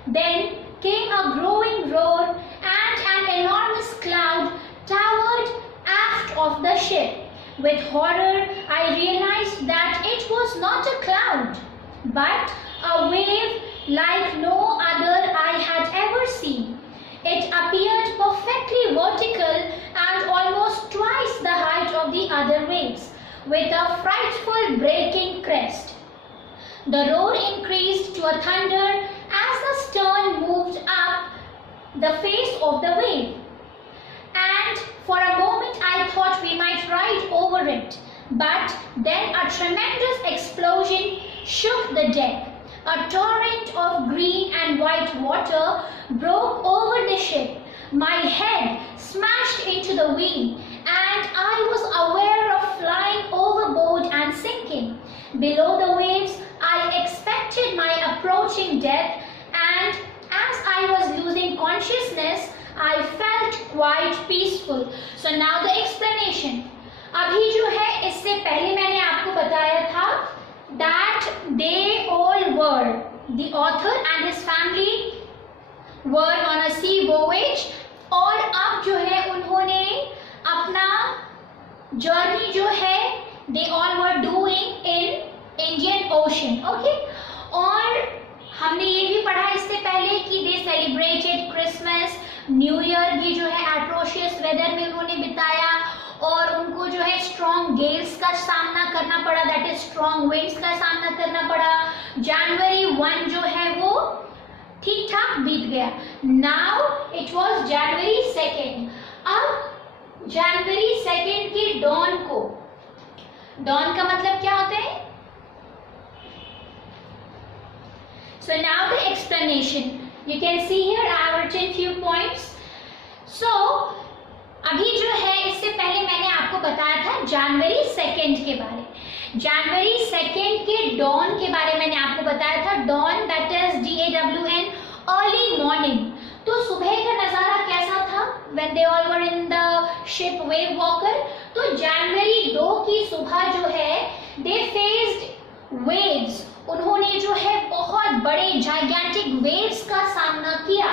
Then came a growing roar and an enormous cloud towered aft of the ship. With horror, I realized that it was not a cloud, but a wave like no other I had ever seen. It appeared perfectly vertical and almost twice the height of the other waves, with a frightful breaking crest. The roar increased to a thunder as the stern moved up the face of the wave, and for a moment I thought we might ride over it. But then a tremendous explosion shook the deck. A torrent of green and white water broke over the ship. My head smashed into the wheel, and I was aware of flying overboard and sinking. Below the waves, I expected my approaching death, and as I was losing consciousness, I felt quite peaceful. So now the explanation. अभी जो है इससे पहले मैंने आपको बताया था that they all were, the author and his family were on a sea voyage, और अब जो है उन्होंने अपना जर्नी जो है they all were doing in Indian Ocean. Okay, और हमने ये भी पढ़ा इससे पहले कि दे सेलिब्रेटेड क्रिसमस, न्यू ईयर की जो है एट्रोशियस वेदर में उन्होंने बिताया, और उनको जो है स्ट्रॉन्ग गेल्स का सामना करना पड़ा, दैट इज स्ट्रॉन्ग विंड्स का सामना करना पड़ा। जनवरी 1 जो है वो ठीक ठाक बीत गया। नाउ इट वाज जनवरी 2। अब जनवरी 2 के डॉन को, डॉन का मतलब क्या होता है? So now the explanation. You can see here I have written few points. So अभी जो है इससे पहले मैंने आपको बताया था जनवरी 2 के बारे। जनवरी 2 के डॉन के बारे में मैंने आपको बताया था। Dawn that is DAWN, early morning. तो सुबह का नजारा कैसा था? When they all were in the ship wave walker, तो जनवरी 2 की सुबह जो है they faced waves, उन्होंने जो है बहुत बड़े जाइगेंटिक वेव्स का सामना किया,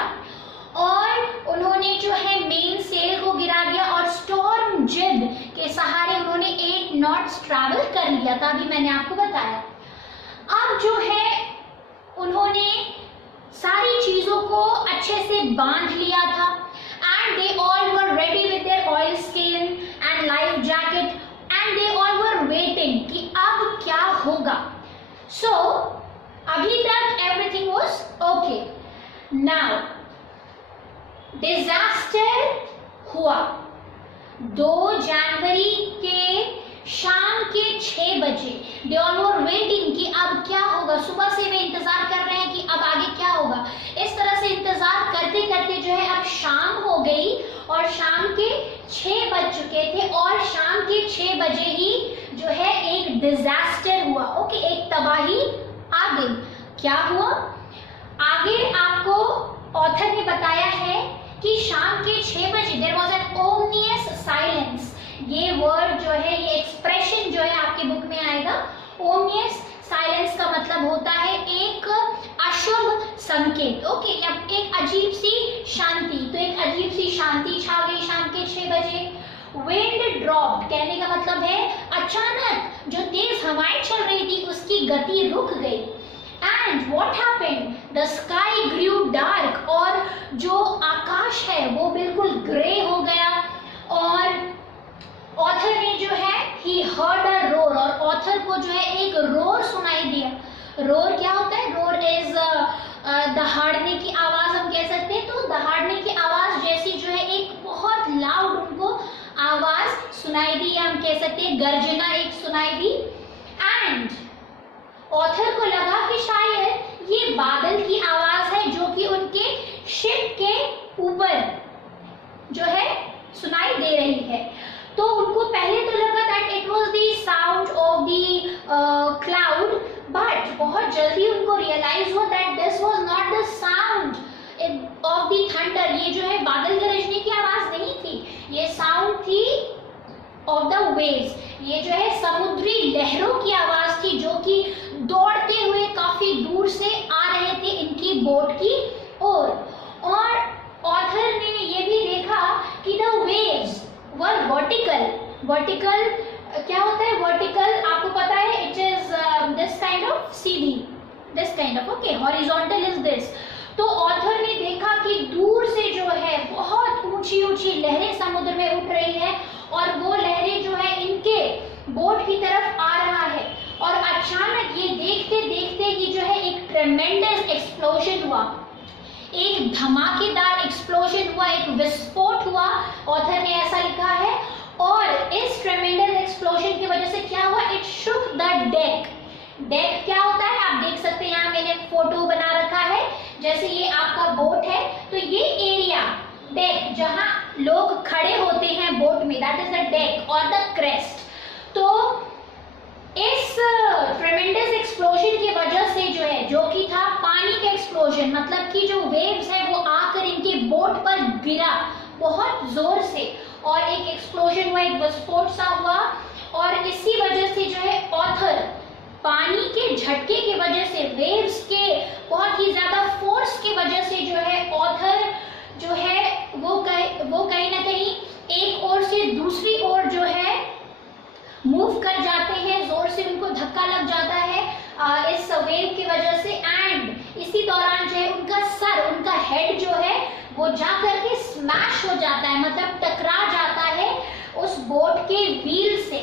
और उन्होंने जो है मेन सेल को गिरा दिया, और स्टॉर्म जिब के सहारे उन्होंने 8 नॉट्स ट्रैवल कर लिया था, अभी मैंने आपको बताया। अब जो है उन्होंने सारी चीजों को अच्छे से बांध लिया था, and they all were ready with their oil skin and life jacket, and they all were waiting कि अब क्या होगा। So अभी तक everything was okay. Now disaster हुआ 2 जनवरी के शाम के 6 बजे। They all were waiting कि अब क्या होगा। सुबह से वे इंतजार कर रहे हैं कि अब आगे क्या होगा। इस तरह से इंतजार करते करते जो है अब शाम हो गई, और शाम के 6 बज चुके थे, और शाम के 6 बजे ही जो है एक डिजास्टर हुआ। ओके, एक तबाही आ गई। क्या हुआ आगे आपको ऑथर ने बताया है कि शाम के 6 बजे देयर वाज एन ओमनियस साइलेंस। ये वर्ड जो है, ये एक्सप्रेशन जो है आपके बुक में आएगा। ओमनियस साइलेंस का मतलब होता है एक अशुभ संकेत। ओके, एक अजीब सी शांति। तो एक अजीब सी शांति छा गई शाम के 6 बजे। विंड ड्रॉप्ड कहने का मतलब है अचानक जो तेज हवाएं चल रही थी उसकी गति रुक गई। And what happened, the sky grew dark, और जो आकाश है वो बिल्कुल ग्रे हो गया। और ऑथर ने जो है ही हर्ड अ रोर, और ऑथर को जो है एक रोर सुनाई दिया। रोर क्या होता है? रोर इज दहाड़ने की आवाज हम कह सकते हैं। तो दहाड़ने की आवाज जैसी जो है एक बहुत लाउड उनको आवाज सुनाई दी, हम कह सकते हैं गर्जना एक सुनाई दी। एंड ऑथर को लगा कि शायद ये बादल की आवाज है जो कि उनके शिप के ऊपर जो है सुनाई दे रही है। तो उनको पहले तो लगा that it was the sound of the cloud, but बहुत जल्दी उनको रियलाइज हुआ that this was not the sound of the thunder. ये जो है बादल गरजने की आवाज नहीं थी, ये साउंड थी ऑफ द वेव्स। ये जो है समुद्री लहरों की आवाज थी जो कि दौड़ते हुए काफी दूर से आ रहे थे इनकी बोट की ओर। और ऑथर ने ये भी देखा कि the waves were vertical. Vertical क्या होता है? वर्टिकल आपको पता है, it is this kind of Sidhi, this kind of, okay, horizontal is this. तो ऑथर ने देखा कि दूर से जो है बहुत ऊंची ऊंची लहरें समुद्र में उठ रही है, और वो लहरें जो है इनके बोट की तरफ आ रहा है। और अचानक ये देखते देखते ही जो है एक ट्रेमेंडस एक्सप्लोजन हुआ, एक धमाकेदार एक्सप्लोजन हुआ, एक विस्फोट हुआ। ऑथर ने ऐसा लिखा है। और इस ट्रेमेंडस एक्सप्लोजन की वजह से क्या हुआ? It shook the deck. Deck क्या होता है आप देख सकते हैं, यहाँ मैंने फोटो बना रखा है। जैसे ये आपका बोट है, तो ये एरिया डेक जहां लोग खड़े होते हैं बोट में, दैट इज द डेक और द क्रेस्ट। तो इस ट्रेमेंडस एक्सप्लोजन की वजह से जो है, जो कि था पानी का एक्सप्लोजन, मतलब कि जो वेव्स है वो आकर इनकी बोट पर गिरा, बहुत जोर से और एक एक्सप्लोजन हुआ, एक विस्फोट सा हुआ और इसी वजह से जो है ऑथर पानी के झटके की वजह से, वेव्स के बहुत ही ज्यादा फोर्स की वजह से जो है ऑथर जो है वो कहीं ना कहीं एक ओर से दूसरी ओर जो है मूव कर जाते हैं, जोर से उनको धक्का लग जाता है इस वेव की वजह से। एंड इसी दौरान जो है उनका सर, उनका हेड जो है वो जा करके स्मैश हो जाता है, मतलब टकरा जाता है उस बोट के व्हील से।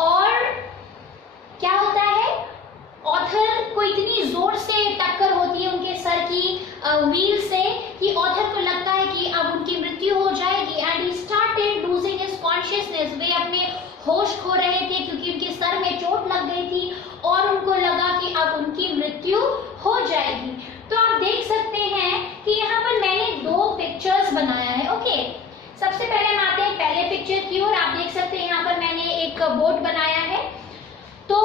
और क्या होता है, ऑथर को इतनी जोर से टक्कर होती है उनके सर की व्हील से कि ऑथर को लगता है कि अब उनकी मृत्यु हो जाएगी। And he started losing his consciousness, वे अपने होश खो रहे थे क्योंकि उनके सर में चोट लग गई थी और उनको लगा कि अब उनकी मृत्यु हो जाएगी। तो आप देख सकते हैं कि यहाँ पर मैंने 2 पिक्चर्स बनाया है। ओके, सबसे पहले हम आते हैं पहले पिक्चर की ओर। आप देख सकते हैं यहाँ पर मैंने एक बोट बनाया है। तो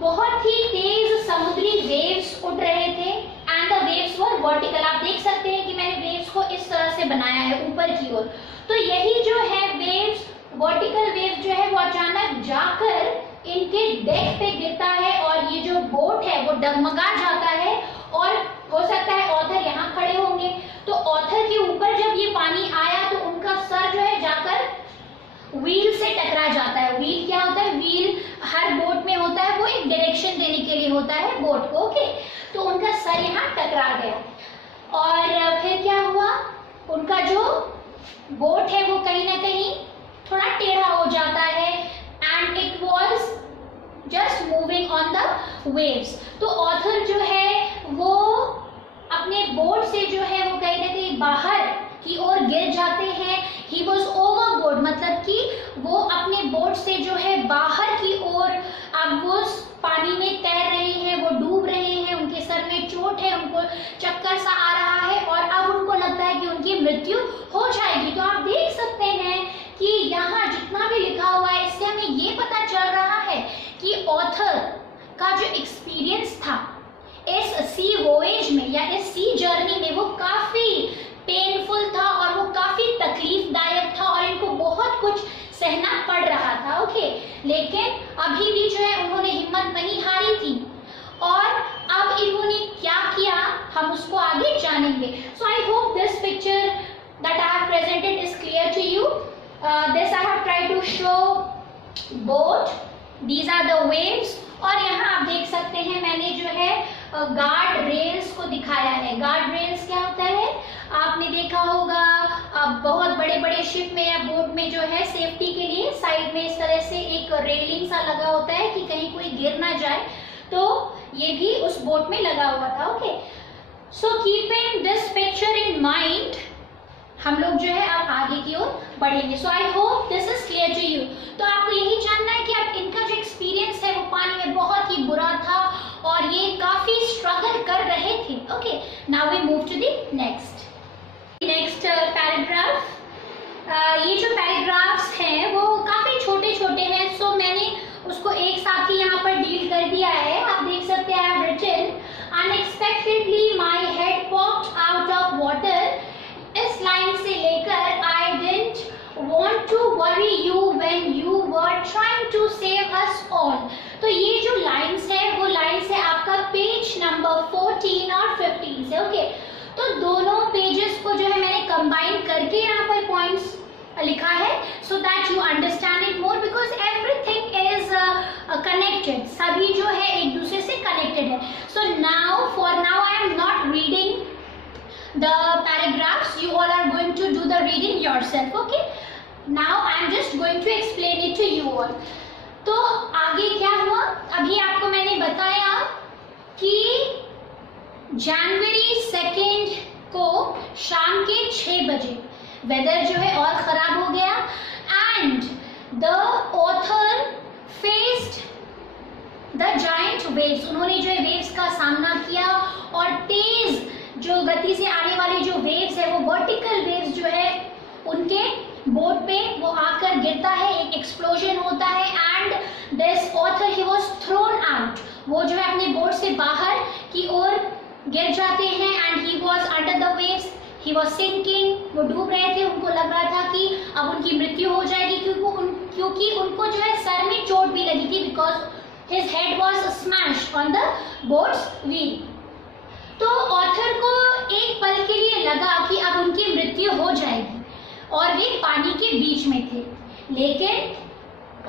बहुत ही तेज समुद्री वेव्स उठ रहे थे and the waves were vertical. आप देख सकते हैं कि मैंने वेव्स को इस तरह से बनाया है ऊपर की ओर। तो यही जो है वेव्स, वर्टिकल वेव जो है वो अचानक जाकर इनके डेक पे गिरता है और ये जो बोट है वो डगमगा जाता है। और हो सकता है ऑथर यहाँ खड़े होंगे, तो ऑथर के ऊपर जब ये पानी आया तो उनका सर जो है जाकर व्हील से टकरा जाता है। व्हील क्या होता है, व्हील हर बोट में होता है, वो एक डायरेक्शन देने के लिए होता है बोट को। ओके, तो उनका सर यहाँ टकरा गया और फिर क्या हुआ, उनका जो बोट है वो कहीं ना कहीं थोड़ा टेढ़ा हो जाता है and it was just moving on the waves. तो ऑथर जो है वो अपने बोट से जो है वो कहीं ना कहीं बाहर की ओर गिर जाते हैं। ही वॉज ओवरबोर्ड, मतलब कि वो अपने बोट से जो है बाहर की ओर, अब वो पानी में तैर रहे हैं, वो डूब रहे हैं, उनके सर में चोट है, उनको चक्कर सा आ रहा है और अब उनको लगता है कि उनकी मृत्यु हो जाएगी। तो आप देख सकते हैं कि यहाँ जितना भी लिखा हुआ है इससे हमें ये पता चल रहा है कि ऑथर का जो एक्सपीरियंस था इस सी वोएज में या इस सी जर्नी में वो काफी पेनफुल था और वो काफी तकलीफदायक था और इनको बहुत कुछ सहना पड़ रहा था। ओके, लेकिन अभी भी जो है उन्होंने हिम्मत नहीं हारी थी और अब इन्होंने क्या किया हम उसको आगे जानेंगे। So I hope this picture that I have presented is clear to you. This I have tried to show boat, these are the waves और यहाँ आप देख सकते हैं मैंने जो है गार्ड रेल्स को दिखाया है। गार्ड रेल्स क्या होता है, आपने देखा होगा बहुत बड़े बड़े शिप में या बोट में जो है सेफ्टी के लिए साइड में इस तरह से एक रेलिंग सा लगा होता है कि कहीं कोई गिर ना जाए, तो ये भी उस बोट में लगा हुआ था। Okay, so keeping this picture in mind हम लोग जो है अब आगे की ओर बढ़ेंगे। So I hope this is clear to you. तो आपको यही जानना है कि आप इनका जो एक्सपीरियंस है वो पानी में बहुत ही बुरा था और ये काफी स्ट्रगल कर रहे थे। Okay, now we move to the next paragraph. ये जो पैराग्राफ्स हैं वो काफी छोटे छोटे हैं, सो मैंने उसको एक साथ ही यहाँ पर डील कर दिया है। आप देख सकते हैं I have written unexpectedly my head popped out of water. इस लाइन से लेकर I didn't want to worry you when you were trying to save us all. तो ये जो लाइंस है वो लाइंस है आपका पेज नंबर 14 और 15 से। ओके, तो दोनों पेजेस को जो है मैंने कंबाइन करके यहाँ पर पॉइंट्स लिखा है so that you understand it more because everything is connected, सभी जो है एक दूसरे से कनेक्टेड है। So now for now I am not reading the paragraphs, you all are going to do the reading yourself. Okay, now I am just going to explain it to you all. तो आगे क्या हुआ, अभी आपको मैंने बताया कि जनवरी 2 को शाम के 6 बजे वेदर जो है और खराब हो गया and the author faced the giant waves. उन्होंने जो है वेव्स का सामना किया और तेज जो गति से आने वाली जो वेव्स है वो वर्टिकल वेव्स जो है उनके बोट पे वो आकर गिरता है, एक एक्सप्लोजन होता है and this author he was thrown out. वो जो है अपने बोट से बाहर की ओर गिर जाते हैं and he was under the waves he was sinking, वो डूब रहे थे, उनको लग रहा था कि अब उनकी मृत्यु हो जाएगी, क्योंकि उनको जो है सर में चोट भी लगी थी, because his head was smashed on the boats wheel. तो ऑथर को एक पल के लिए लगा कि अब उनकी मृत्यु हो जाएगी और वे पानी के बीच में थे, लेकिन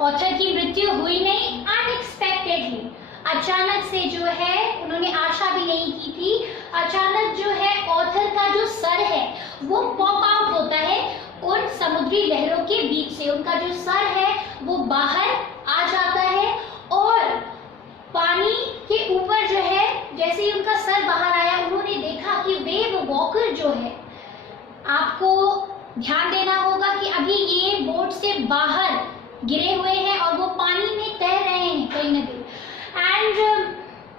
ऑथर की मृत्यु हुई नहीं। अनएक्सपेक्टेडली, अचानक से जो है, उन्होंने आशा भी नहीं की थी, अचानक जो है ऑथर का जो सर है वो पॉप आउट होता है उन समुद्री लहरों के बीच से। उनका जो सर है वो बाहर आ जाता है और पानी के ऊपर जो है, जैसे ही उनका सर बाहर आया, उन्होंने देखा कि वेव वॉकर जो है, आपको ध्यान देना होगा कि अभी ये बोट से बाहर गिरे हुए हैं और वो पानी में तैर रहे हैं कहीं ना कहीं। एंड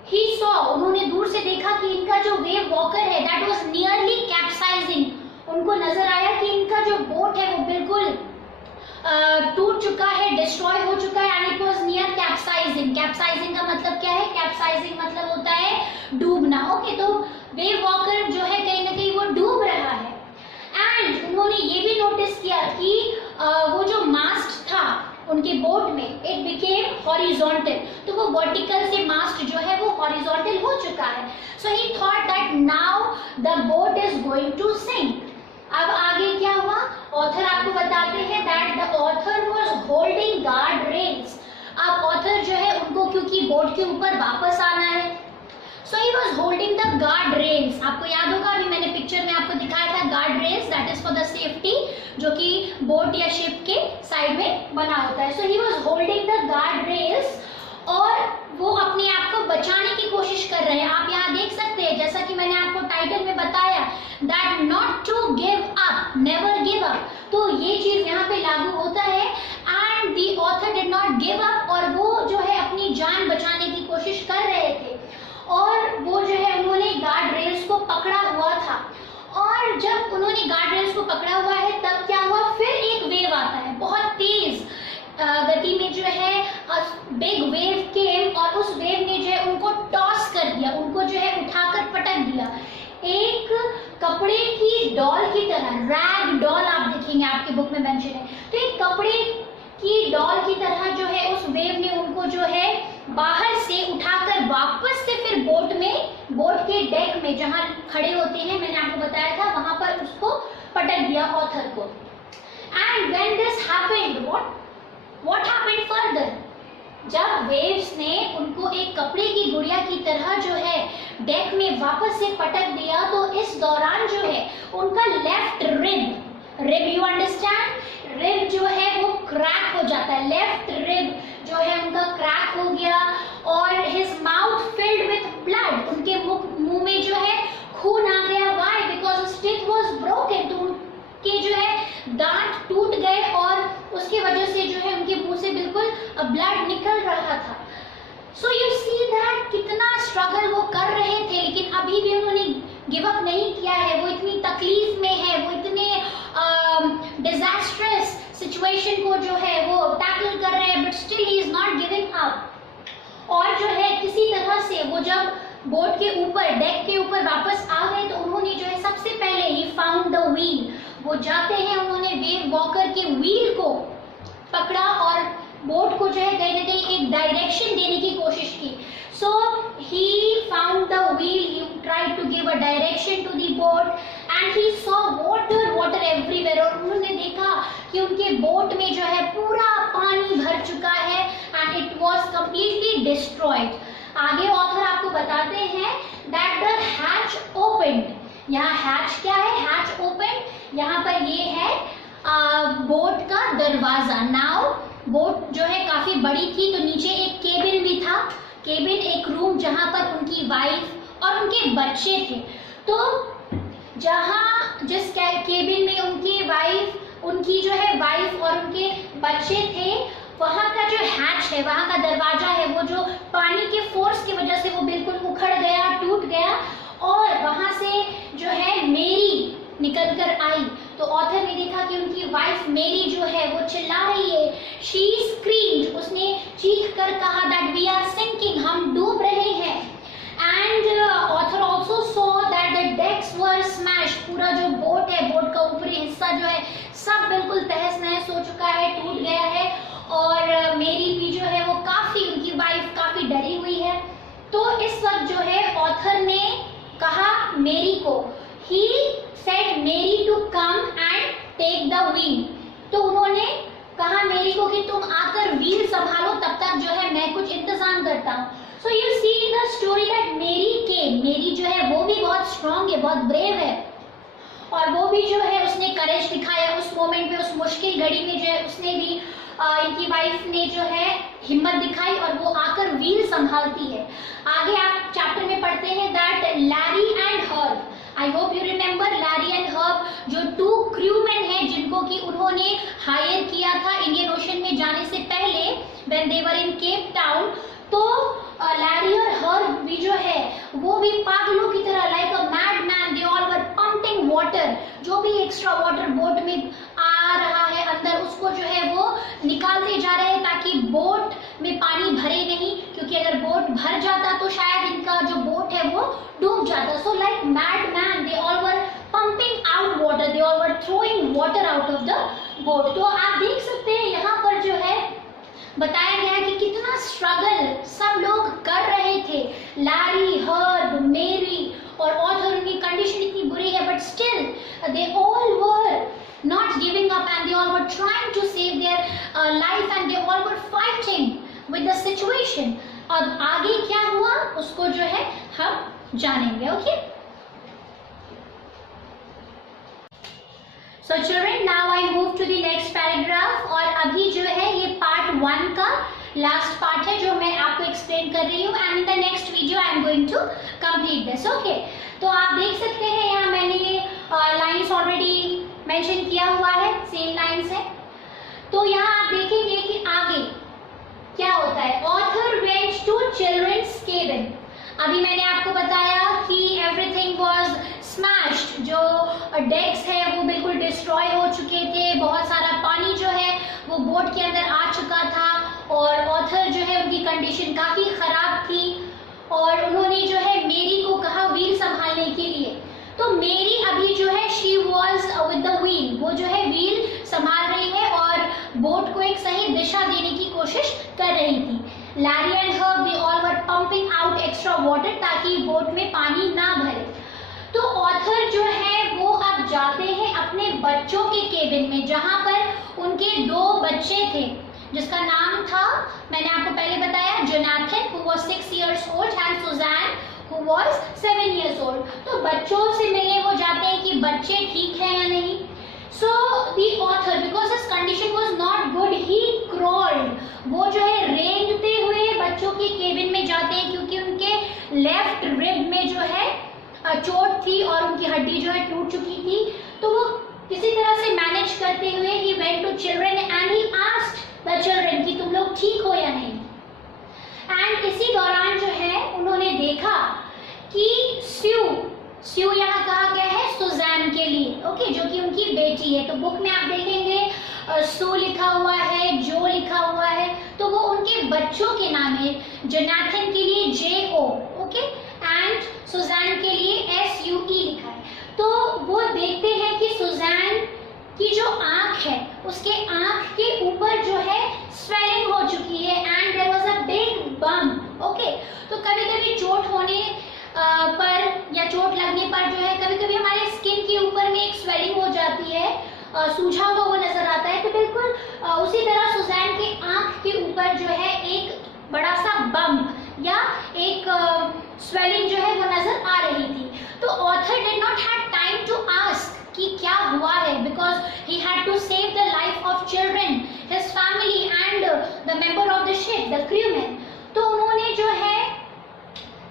ही सॉ, उन्होंने दूर से देखा कि इनका जो वेव वॉकर है दैट वाज नियरली कैप्साइजिंग। उनको नजर आया कि इनका जो बोट है वो बिल्कुल टूट चुका है, डिस्ट्रॉय हो चुका है, and it was near capsizing. Capsizing का मतलब क्या है? कैप्साइजिंग मतलब होता है डूबना। ओके, तो वेव वॉकर जो है कहीं ना कहीं वो डूब रहा है। एंड उन्होंने ये भी नोटिस किया कि वो जो मास्ट था उनके बोट में, इट बिकेम हॉरिजॉन्टल, तो वो वर्टिकल से मास्ट जो है वो हॉरिजॉन्टल हो चुका है। So he thought that now the boat is going to sink. अब आगे क्या हुआ? ऑथर आपको बताते हैं that the author was holding guard rails. अब ऑथर जो है उनको क्योंकि बोट के ऊपर वापस आना है, so he was holding the guard rails. आपको याद होगा, अभी मैंने पिक्चर में आपको दिखाया था guard rails, that is for the safety, जो कि बोट या शिप के साइड में बना होता है। So he was holding the guard rails और वो अपने आप को बचाने की कोशिश कर रहे हैं। आप यहाँ देख सकते हैं, जैसा कि मैंने आपको टाइटल में बताया, that not to give up, never give up. तो ये चीज यहाँ पे लागू होता है। And the author did not give up, और वो जो है अपनी जान बचाने की कोशिश कर रहे थे, और वो जो है उन्होंने गार्ड रेल्स को पकड़ा हुआ था। और जब उन्होंने गार्ड रेल्स को पकड़ा हुआ है, तब क्या हुआ? फिर एक वेव आता है, बहुत तेज गति में जो है बिग वेव केम, और उस वेव ने जो है उनको टॉस कर दिया, उनको जो है उठाकर पटक दिया। एक कपड़े की डॉल की तरह, रैग डॉल आप देखेंगे आपके बुक में मेंशन है, तो एक कपड़े की डॉल की तरह जो है उस वेव ने उनको जो है बाहर से उठाकर वापस से फिर बोट में, बोट के डेक में जहां खड़े होते हैं, मैंने आपको बताया था, वहां पर उसको पटक दिया ऑथर को। And when this happened, what happened further? जब वेव्स ने उनको एक कपड़े की गुड़िया की तरह जो है डेक में वापस से पटक दिया, तो इस दौरान जो है उनका left rib, you understand, rib जो है वो क्रैक हो जाता है। लेफ्ट रिब जो है उनका क्रैक हो गया, और his mouth filled with blood, उनके मुंह में जो है खून आ गया। Why? Because his teeth was broken, तो उनके जो है दांत टूट गए, और उसकी वजह से जो है उनके मुंह से बिल्कुल ब्लड निकल रहा था। सो यू सी दैट कितना स्ट्रगल वो कर रहे थे, लेकिन अभी भी उन्होंने गिव अप नहीं किया है। वो इतनी तकलीफ में है, वो इतने डिजास्ट्रस सिचुएशन को जो है वो टैकल कर रहे हैं, but still he is not giving up. और जो है किसी तरह से वो जब बोट के ऊपर, डेक के ऊपर वापस आ गए, तो उन्होंने जो है सबसे पहले ही फाउंड द व्हील, वो जाते हैं, उन्होंने वेव वॉकर के व्हील को पकड़ा और बोट को जो है कहीं ना कहीं एक डायरेक्शन देने की कोशिश की। So he found the wheel, he tried to give a direction to the boat, and he saw water everywhere, और उन्होंने देखा कि उनके बोट में जो है पूरा पानी भर चुका है, and it was completely destroyed. आगे ऑथर आपको बताते हैं दैट द हैच ओपन्ड। यहाँ हैच क्या है? हैच ओपन्ड, यहाँ पर ये है बोट का दरवाजा। नाउ बोट जो है काफी बड़ी थी, तो नीचे एक केबिन भी था, केबिन एक रूम जहां पर उनकी वाइफ और उनके बच्चे थे। तो जहां जिस केबिन में उनकी जो है वाइफ और उनके बच्चे थे, वहां का जो हैच है, वहां का दरवाजा है, वो जो पानी के फोर्स की वजह से वो बिल्कुल उखड़ गया, टूट गया, और वहां से जो है मेरी निकल कर आई। तो ऑथर ने देखा कि उनकी वाइफ मेरी जो है वो चिल्ला रही है, शी स्क्रीम्ड, उसने चीख कर कहा दैट वी आर सिंकिंग, हम डूब रहे हैं। And author also saw that the decks were smash, पूरा जो बोट है, बोट का ऊपरी हिस्सा जो है सब बिल्कुल तहस नहस हो चुका है, टूट गया है। और मेरी भी जो है वो काफी, उनकी वाइफ काफी डरी हुई है। तो इस वक्त जो है ऑथर ने कहा मेरी को, he said Mary to come and take the wheel. तो उन्होंने कहा मेरी को कि तुम आकर व्हील संभालो, तब तक जो है मैं कुछ इंतजाम करता हूँ। So you see in the story that Mary जो है वो भी बहुत स्ट्रांग है, बहुत ब्रेव है, और वो भी जो है उसने करेज दिखाया उस मोमेंट में, उस मुश्किल घड़ी में जो है उसने भी इनकी वाइफ ने जो है हिम्मत दिखाई और वो आकर व्हील संभालती है। आगे आप चैप्टर में पढ़ते हैं that Larry and herb, I hope you remember Larry and herb, जो 2 क्रूमैन हैं जिनको कि उन्होंने हायर किया था इंडियन ओशन में जाने से पहले when they were in Cape Town. तो लैरी और हर्ब भी जो है वो भी पागलों की तरह like a mad man, they all were pumping water, जो भी एक्स्ट्रा वाटर बोट में आ रहा है अंदर उसको जो है वो निकालते जा रहे हैं ताकि बोट में पानी भरे नहीं, क्योंकि अगर बोट भर जाता तो शायद इनका जो बोट है वो डूब जाता। So like mad man they all were pumping out water, they all were throwing water out of the boat. तो आप देख सकते हैं यहाँ पर जो है बताया गया कि कितना स्ट्रगल सब लोग कर रहे थे, लैरी, हर्ब, मेरी और ऑथर। उनकी कंडीशन इतनी बुरी है but still they all were not giving up and they all were trying to save their life and they all were fighting with the situation. अब आगे क्या हुआ उसको जो है हम जानेंगे। Okay, so children now I move to the next paragraph, और अभी जो है ये पार्ट 1 का लास्ट पार्ट है जो मैं आपको एक्सप्लेन कर रही हूँ, and in the next video I am going to complete this. Okay, तो आप देख सकते हैं यहाँ मैंने ये लाइन्स ऑलरेडी मेंशन किया हुआ है, सेम लाइन्स है। तो यहाँ आप देखेंगे कि आगे क्या होता है। Author went to children's cabin. अभी मैंने आपको बताया कि एवरीथिंग वाज स्मैश्ड, जो डेक्स है वो बिल्कुल डिस्ट्रॉय हो चुके थे, बहुत सारा पानी जो है वो बोट के अंदर आ चुका था और ऑथर जो है उनकी कंडीशन काफ़ी ख़राब थी और उन्होंने जो है मेरी को कहा व्हील संभालने के लिए। तो मेरी अभी जो है she was with the wheel, वो जो है व्हील संभाल रही है और बोट को एक सही दिशा देने की कोशिश कर रही थी। Larry and herb they all were pumping out extra water ताकि बोट में पानी ना भरे। तो ऑथर जो है वो अब जाते हैं अपने बच्चों के केबिन में, जहाँ पर उनके 2 बच्चे थे जिसका नाम था, मैंने आपको पहले बताया, Jonathan who was 6 years old and Suzanne who was 7 years old। तो बच्चों से मिलने वो जाते हैं कि बच्चे ठीक है या नहीं। So the author, because his condition was not good, he crawled। वो जो है रेंगते हुए बच्चों के केबिन में जाते हैं क्योंकि उनके लेफ्ट रिब में जो है चोट थी और उनकी हड्डी जो है टूट चुकी थी। तो वो किसी तरह से मैनेज करते हुए he went to children and he asked the children कि तुम लोग ठीक हो या नहीं। एंड इसी दौरान जो है उन्होंने देखा कि स्यू यहाँ कहा गया है सुजैन के लिए, ओके, जो कि उनकी बेटी है। तो बुक में आप देखेंगे सू लिखा हुआ है, जो लिखा हुआ है, तो वो उनके बच्चों के नाम है। जोनाथन के लिए JO, ओके, एंड सुजैन के लिए SUE लिखा है। तो वो देखते हैं कि सुजैन की जो आंख है उसके आंख के ऊपर जो है स्वेलिंग हो चुकी है and there was a big bump. Okay, तो कभी कभी चोट होने पर या चोट लगने पर जो है कभी कभी हमारे स्किन के ऊपर में एक स्वेलिंग हो जाती है, सूझा हुआ वो नजर आता है। तो बिल्कुल उसी तरह सुजैन के आंख के ऊपर जो है एक बड़ा सा बम्प या एक स्वेलिंग जो है वो नजर आ रही थी। तो author did not have time to ask कि क्या हुआ है, because he had to save the life of children, his family and the member of the ship, the crewman. तो उन्होंने जो है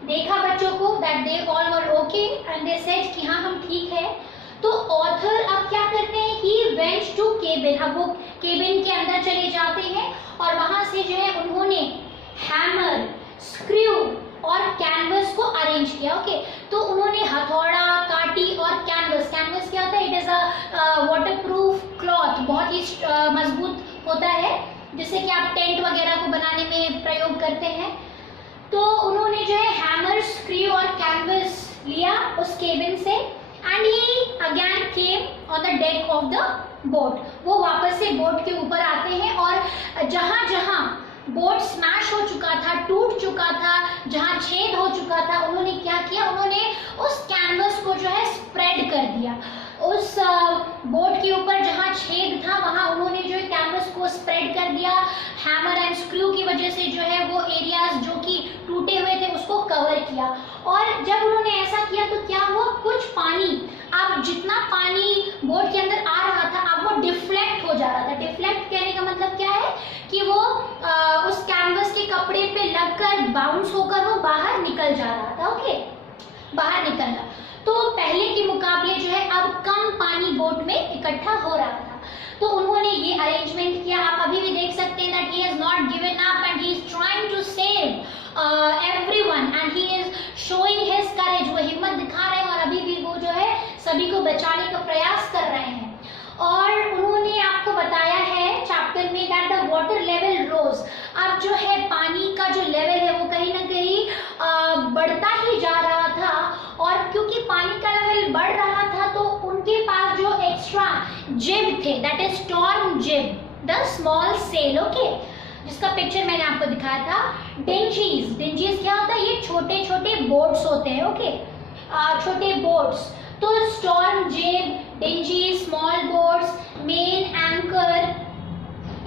देखा बच्चों को that they all were okay and they said कि हाँ हम ठीक है। तो ऑथर अब क्या करते हैं, ही वेंट टू केबिन। अब वो केबिन के अंदर चले जाते हैं और वहां से जो है उन्होंने हैमर, स्क्रू और कैनवस को अरेंज किया। ओके, तो उन्होंने हथौड़ा, काटी और कैनवस क्या होता है, it is a waterproof cloth, बहुत ही मजबूत होता है जिससे कि आप टेंट वगैरह को बनाने में प्रयोग करते हैं। तो उन्होंने जो है हैमर, स्क्रू और कैनवस लिया उस केबिन से, and he again came on the deck of the boat. वो वापस से बोट के ऊपर आते हैं और जहां जहां बोट स्मैश हो चुका था, टूट चुका था, जहां छेद हो चुका था, उन्होंने क्या किया, उन्होंने उस कैनवस को जो है स्प्रेड कर दिया। उस बोट के ऊपर जहां छेद था वहां उन्होंने जो है कैनवस को स्प्रेड कर दिया। हैमर एंड स्क्रू की वजह से जो है वो एरियाज जो कि टूटे हुए थे उसको कवर किया। और जब उन्होंने ऐसा किया तो क्या हुआ, कुछ पानी, अब जितना पानी बोट के अंदर आ रहा था अब वो डिफ्लेक्ट हो जा रहा था। डिफ्लेक्ट कहने का मतलब क्या है कि वो उस कैनवस के कपड़े पे लगकर बाउंस होकर वो बाहर निकल जा रहा था। ओके, बाहर निकलना, तो पहले के मुकाबले जो है अब कम पानी बोट में इकट्ठा हो रहा था। तो उन्होंने ये अरेंजमेंट किया। आप अभी भी देख सकते हैं that he has not given up and he is trying to save everyone and he is showing his courage। वो हिम्मत दिखा रहे हैं और अभी भी वो जो है सभी को बचाने का प्रयास कर रहे हैं। और उन्होंने आपको बताया है चैप्टर में that the water level rose। अब जो है पानी का जो लेवल है वो कहीं ना कहीं बढ़ता ही जा रहा था, और क्योंकि पानी का लेवल बढ़ रहा था तो उनके पास जो एक्स्ट्रा जिब थे, दैट इज स्टॉर्म जिब, द स्मॉल सेल, ओके, जिसका पिक्चर मैंने आपको दिखाया था। डिंजीज, डिंजीज क्या होता है, ये छोटे छोटे बोट्स होते हैं, ओके, छोटे बोट्स। तो स्टॉर्म जिब, dingy, small boats, main anchor,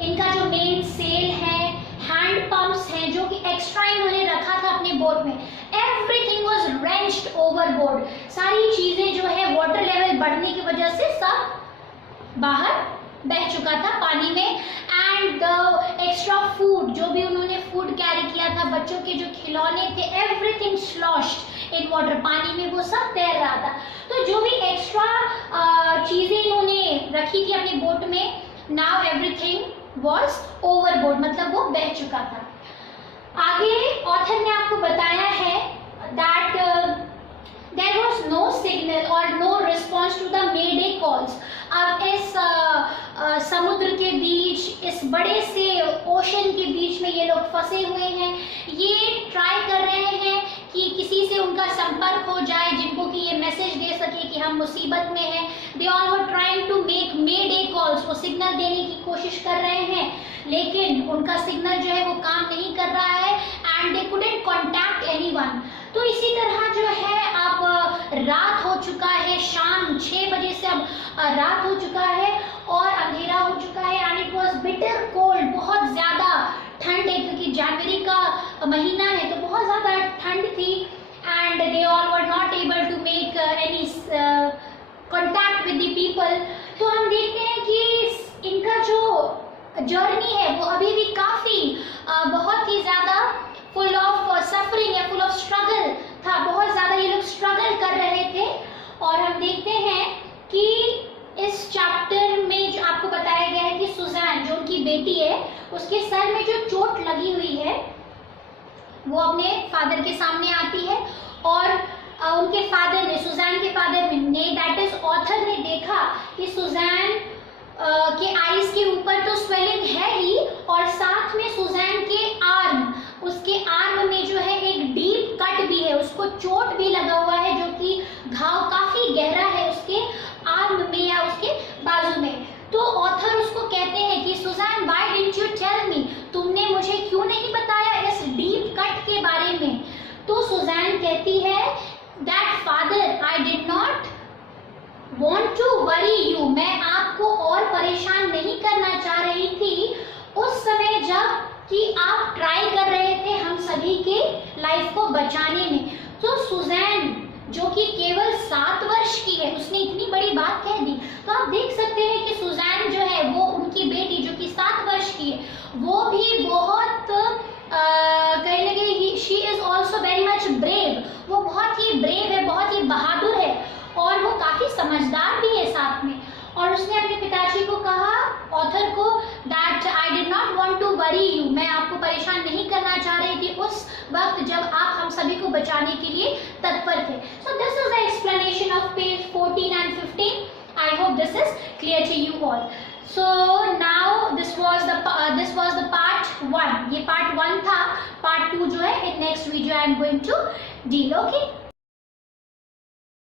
इनका जो मेन सेल है, हैंड पंप्स हैं जो कि एक्स्ट्रा इन्होंने रखा था अपने बोट में, एवरीथिंग वाज रेंच्ड ओवरबोर्ड। सारी चीजें जो है वाटर लेवल बढ़ने की वजह से सब बाहर बह चुका था पानी में। एंड द एक्स्ट्रा फूड, जो भी उन्होंने फूड कैरी किया था, बच्चों के जो खिलौने थे, एवरीथिंग स्लॉश्ड इन वाटर, पानी में वो सब तैर रहा था। तो जो भी एक्स्ट्रा चीजें इन्होंने रखी थी अपनी बोट में, नाउ एवरीथिंग वाज ओवरबोर्ड, मतलब वो बह चुका था। आगे ऑथर ने आपको बताया है that there was no signal और no response to the mayday calls. अब इस समुद्र के बीच, इस बड़े से ओशन के बीच में ये लोग फंसे हुए हैं। ये ट्राई कर रहे हैं कि किसी से उनका संपर्क हो जाए जिनको कि ये मैसेज दे सके कि हम मुसीबत में हैं। They all were trying to make mayday calls, वो सिग्नल देने की कोशिश कर रहे हैं, लेकिन उनका सिग्नल जो है वो काम नहीं कर रहा है and they couldn't contact anyone. तो इसी तरह जो है अब रात हो चुका है, शाम 6 बजे से अब रात हो चुका है और अंधेरा हो चुका है and it was bitter cold, बहुत ज़्यादा ठंड है क्योंकि जनवरी का महीना है तो बहुत ज़्यादा ठंड थी। And they all were not able to make any contact with the people. तो हम देखते हैं कि इनका जो जर्नी है वो अभी भी काफ़ी बहुत ही ज़्यादा फुल ऑफ सफरिंग या फुल ऑफ स्ट्रगल था, बहुत ज़्यादा ये लोग स्ट्रगल कर रहे थे। और हम देखते हैं कि इस चैप्टर में जो आपको बताया गया है कि सुजैन जो उनकी बेटी है उसके सर में जो चोट लगी हुई है वो अपने फादर के सामने आती है और उनके फादर ने, सुजैन के फादर ने, दैट इज ऑथर ने देखा कि सुजैन के आईज के ऊपर तो स्वेलिंग है ही और साथ में सुजैन के आर्म, उसके आर्म में जो है एक डीप कट भी है, उसको चोट भी लगा हुआ है जो कि घाव काफी गहरा है उसके आर्म में या उसके बाजू में। तो ऑथर उसको कहते हैं कि Suzanne why didn't you tell me, तुमने मुझे क्यों नहीं बताया इस डीप कट के बारे में। तो सुजैन कहती है that father I did not want to worry you, मैं आपको और परेशान नहीं करना चाह रही थी उस समय जब कि आप ट्राई कर रहे थे हम सभी के लाइफ को बचाने में। तो सुजैन जो कि केवल 7 वर्ष की है उसने इतनी बड़ी बात कह दी। तो आप देख सकते हैं कि सुजैन जो है वो उनकी बेटी जो कि 7 वर्ष की है वो भी बहुत कहीं ना कहीं she is also very much brave, वो बहुत ही ब्रेव है, बहुत ही बहादुर है और वो काफी समझदार भी है साथ में। और उसने अपने पिताजी को कहा, ऑथर को, that I did not want to worry you, मैं आपको परेशान नहीं करना चाह रही थी उस वक्त जब आप हम सभी को बचाने के लिए तत्पर थे। So this is the explanation of page 14 and 15. I hope this is clear to you all. So now this was the part 1. ये part 1 था. पार्ट 2 जो है in next video I am going to deal. Okay.